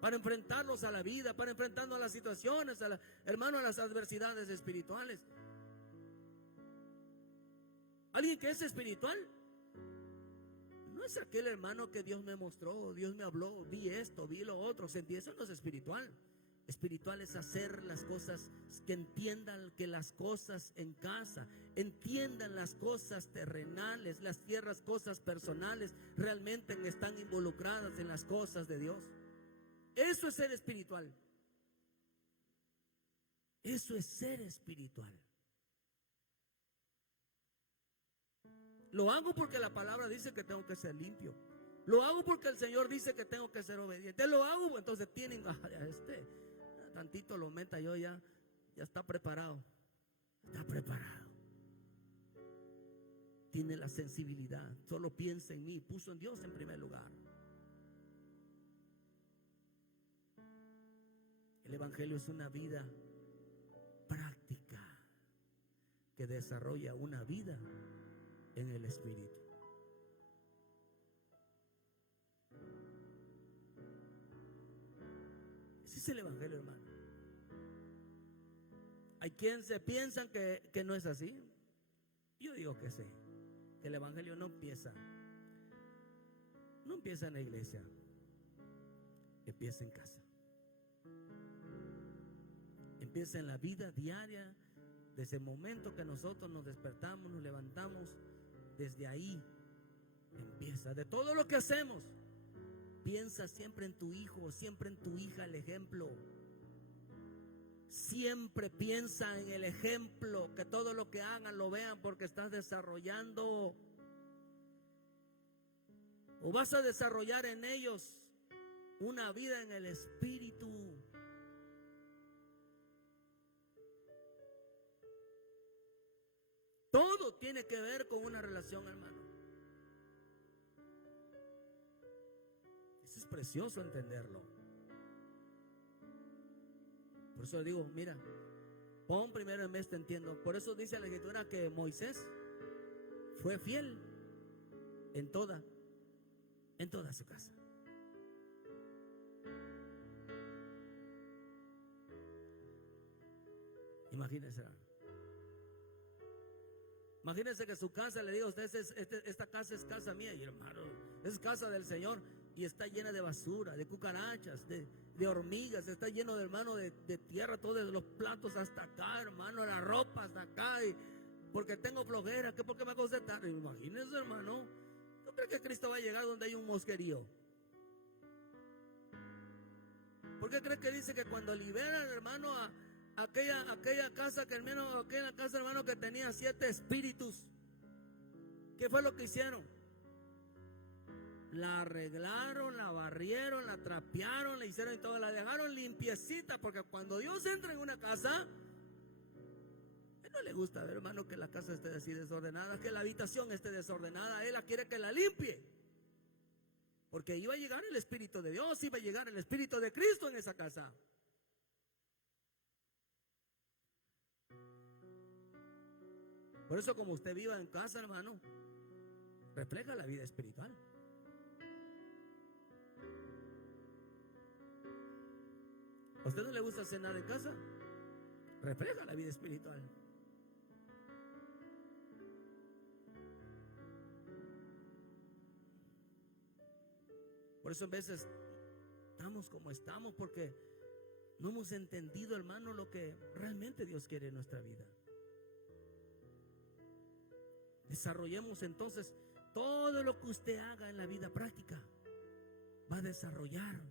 para enfrentarlos a la vida, para enfrentarnos a las situaciones, hermano, a las adversidades espirituales. Alguien que es espiritual no es aquel hermano que Dios me mostró, Dios me habló, vi esto, vi lo otro. ¿Sentí? Eso no es espiritual. Espiritual es hacer las cosas, que entiendan que las cosas en casa, entiendan las cosas terrenales, las tierras, cosas personales, realmente están involucradas en las cosas de Dios. Eso es ser espiritual. Eso es ser espiritual. Lo hago porque la palabra dice que tengo que ser limpio. Lo hago porque el Señor dice que tengo que ser obediente. Lo hago, entonces tienen tantito lo meta yo, ya está preparado. Está preparado. Tiene la sensibilidad. Solo piensa en mí. Puso en Dios en primer lugar. El Evangelio es una vida práctica que desarrolla una vida en el Espíritu. Ese es el Evangelio, hermano. Hay quienes se piensan que no es así. Yo digo que sí, que el Evangelio no empieza en la iglesia, empieza en casa, empieza en la vida diaria. Desde el momento que nosotros nos despertamos, nos levantamos, desde ahí empieza. De todo lo que hacemos, piensa siempre en tu hijo, siempre en tu hija, el ejemplo. Siempre piensa en el ejemplo, que todo lo que hagan lo vean, porque estás desarrollando, o vas a desarrollar en ellos una vida en el Espíritu. Todo tiene que ver con una relación, hermano. Eso es precioso entenderlo. Por eso le digo, mira, pon primero en vez te entiendo. Por eso dice la Escritura que Moisés fue fiel en toda su casa. Imagínense. Imagínense que su casa, le digo a usted, esta casa es casa mía, y hermano, es casa del Señor, y está llena de basura, de cucarachas, de hormigas, está lleno de, hermano, de tierra, todos los platos hasta acá, hermano, la ropa hasta acá, y porque tengo flojera, ¿por qué me acosté tarde? Imagínense, hermano, ¿no cree que Cristo va a llegar donde hay un mosquerío? ¿Por qué cree que dice que cuando liberan, hermano, aquella casa que hermano, que tenía 7 espíritus, ¿qué fue lo que hicieron? La arreglaron, la barrieron, la trapearon, la hicieron y todo, la dejaron limpiecita, porque cuando Dios entra en una casa, a Él no le gusta, hermano, que la casa esté así desordenada, que la habitación esté desordenada. Él quiere que la limpie, porque iba a llegar el Espíritu de Dios, iba a llegar el Espíritu de Cristo en esa casa. Por eso, como usted viva en casa, hermano, refleja la vida espiritual. ¿A usted no le gusta cenar en casa? Refleja la vida espiritual. Por eso a veces estamos como estamos, porque no hemos entendido, hermano, lo que realmente Dios quiere en nuestra vida. Desarrollemos entonces todo lo que usted haga en la vida práctica. Va a desarrollar.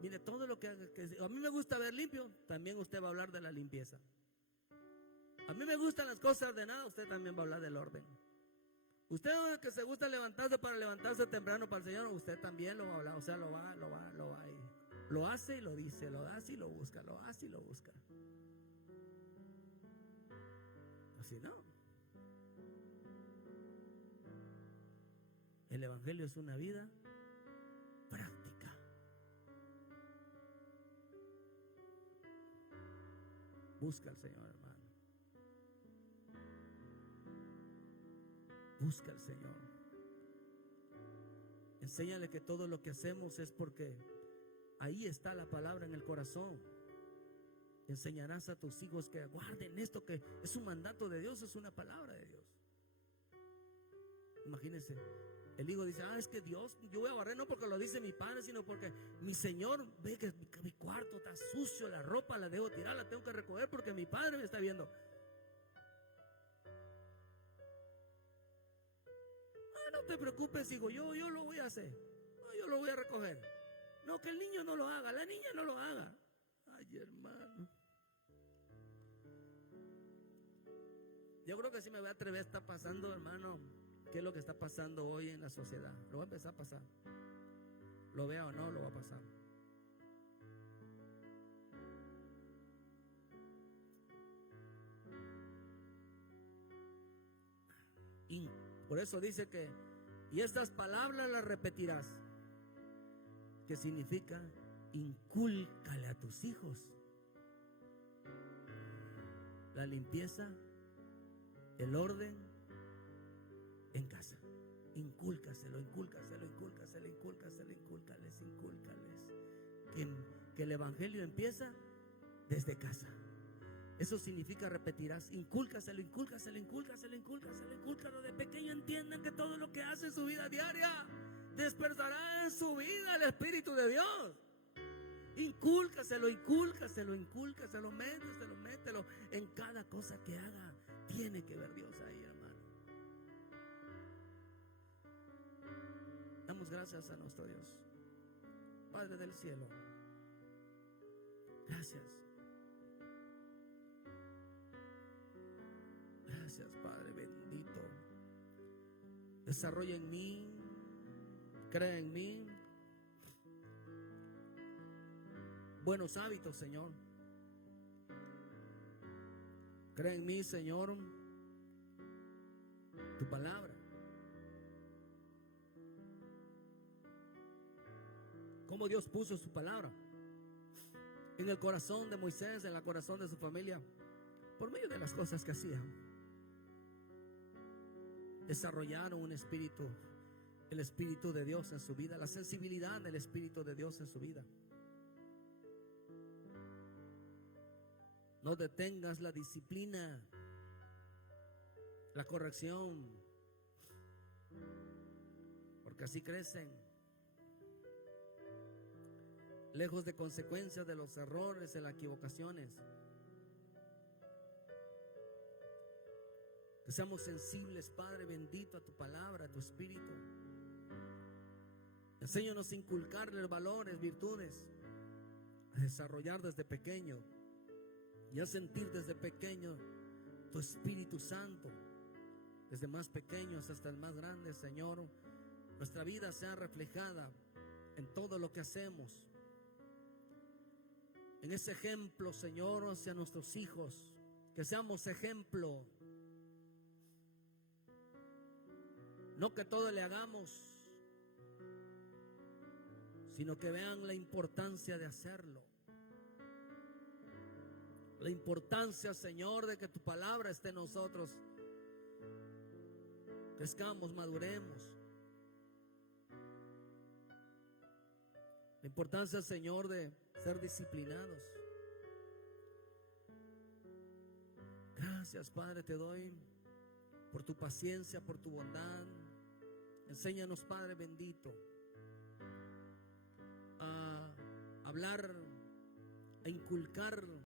Mire, todo lo que haga, que a mí me gusta ver limpio, también usted va a hablar de la limpieza. A mí me gustan las cosas ordenadas, usted también va a hablar del orden. Usted que se gusta levantarse para levantarse temprano para el Señor, usted también lo va a hablar, o sea, lo hace y lo dice, lo hace y lo busca, lo hace y lo busca. Así no. El Evangelio es una vida práctica. Busca al Señor, hermano. Busca al Señor. Enséñale que todo lo que hacemos es porque ahí está la palabra en el corazón. Enseñarás a tus hijos que guarden esto, que es un mandato de Dios, es una palabra de Dios. Imagínense, el hijo dice, es que Dios, yo voy a barrer no porque lo dice mi padre, sino porque mi Señor ve que mi cuarto está sucio, la ropa la debo tirar, la tengo que recoger porque mi padre me está viendo. No te preocupes, hijo, yo lo voy a hacer. Yo lo voy a recoger. No, que el niño no lo haga, la niña no lo haga. Ay, hermano. Yo creo que sí me voy a atrever a estar pasando, hermano, qué es lo que está pasando hoy en la sociedad. Lo va a empezar a pasar. Lo vea o no, lo va a pasar. Y por eso dice que, y estas palabras las repetirás, que significa incúlcale a tus hijos la limpieza, el orden en casa. Incúlcaselo, incúlcaselo, incúlcaselo, incúlcaselo, incúlcales. Que el Evangelio empieza desde casa. Eso significa repetirás, incúlcaselo, incúlcaselo, incúlcaselo, incúlcaselo, incúlcalo. De pequeño entiendan que todo lo que hace en su vida diaria despertará en su vida el Espíritu de Dios. Incúlcaselo, incúlcaselo, incúlcaselo, mételo en cada cosa que haga. Tiene que ver Dios ahí, hermano. Damos gracias a nuestro Dios, Padre del cielo. Gracias. Gracias, Padre bendito. Desarrolla en mí, crea en mí buenos hábitos, Señor. Crea en mí, Señor, tu palabra. Como Dios puso su palabra en el corazón de Moisés, en el corazón de su familia, por medio de las cosas que hacían. Desarrollaron un espíritu, el Espíritu de Dios en su vida, la sensibilidad del Espíritu de Dios en su vida. No detengas la disciplina, la corrección, porque así crecen, lejos de consecuencias de los errores, de las equivocaciones. Que seamos sensibles, Padre bendito, a tu palabra, a tu Espíritu. Enséñanos a inculcarle valores, virtudes, a desarrollar desde pequeño y a sentir desde pequeño tu Espíritu Santo, desde más pequeños hasta el más grande, Señor. Nuestra vida sea reflejada en todo lo que hacemos, en ese ejemplo, Señor, hacia nuestros hijos. Que seamos ejemplo, no que todo le hagamos, sino que vean la importancia de hacerlo. La importancia, Señor, de que tu palabra esté en nosotros. Crezcamos, maduremos. La importancia, Señor, de ser disciplinados. Gracias, Padre, te doy por tu paciencia, por tu bondad. Enséñanos, Padre bendito, a hablar, a inculcar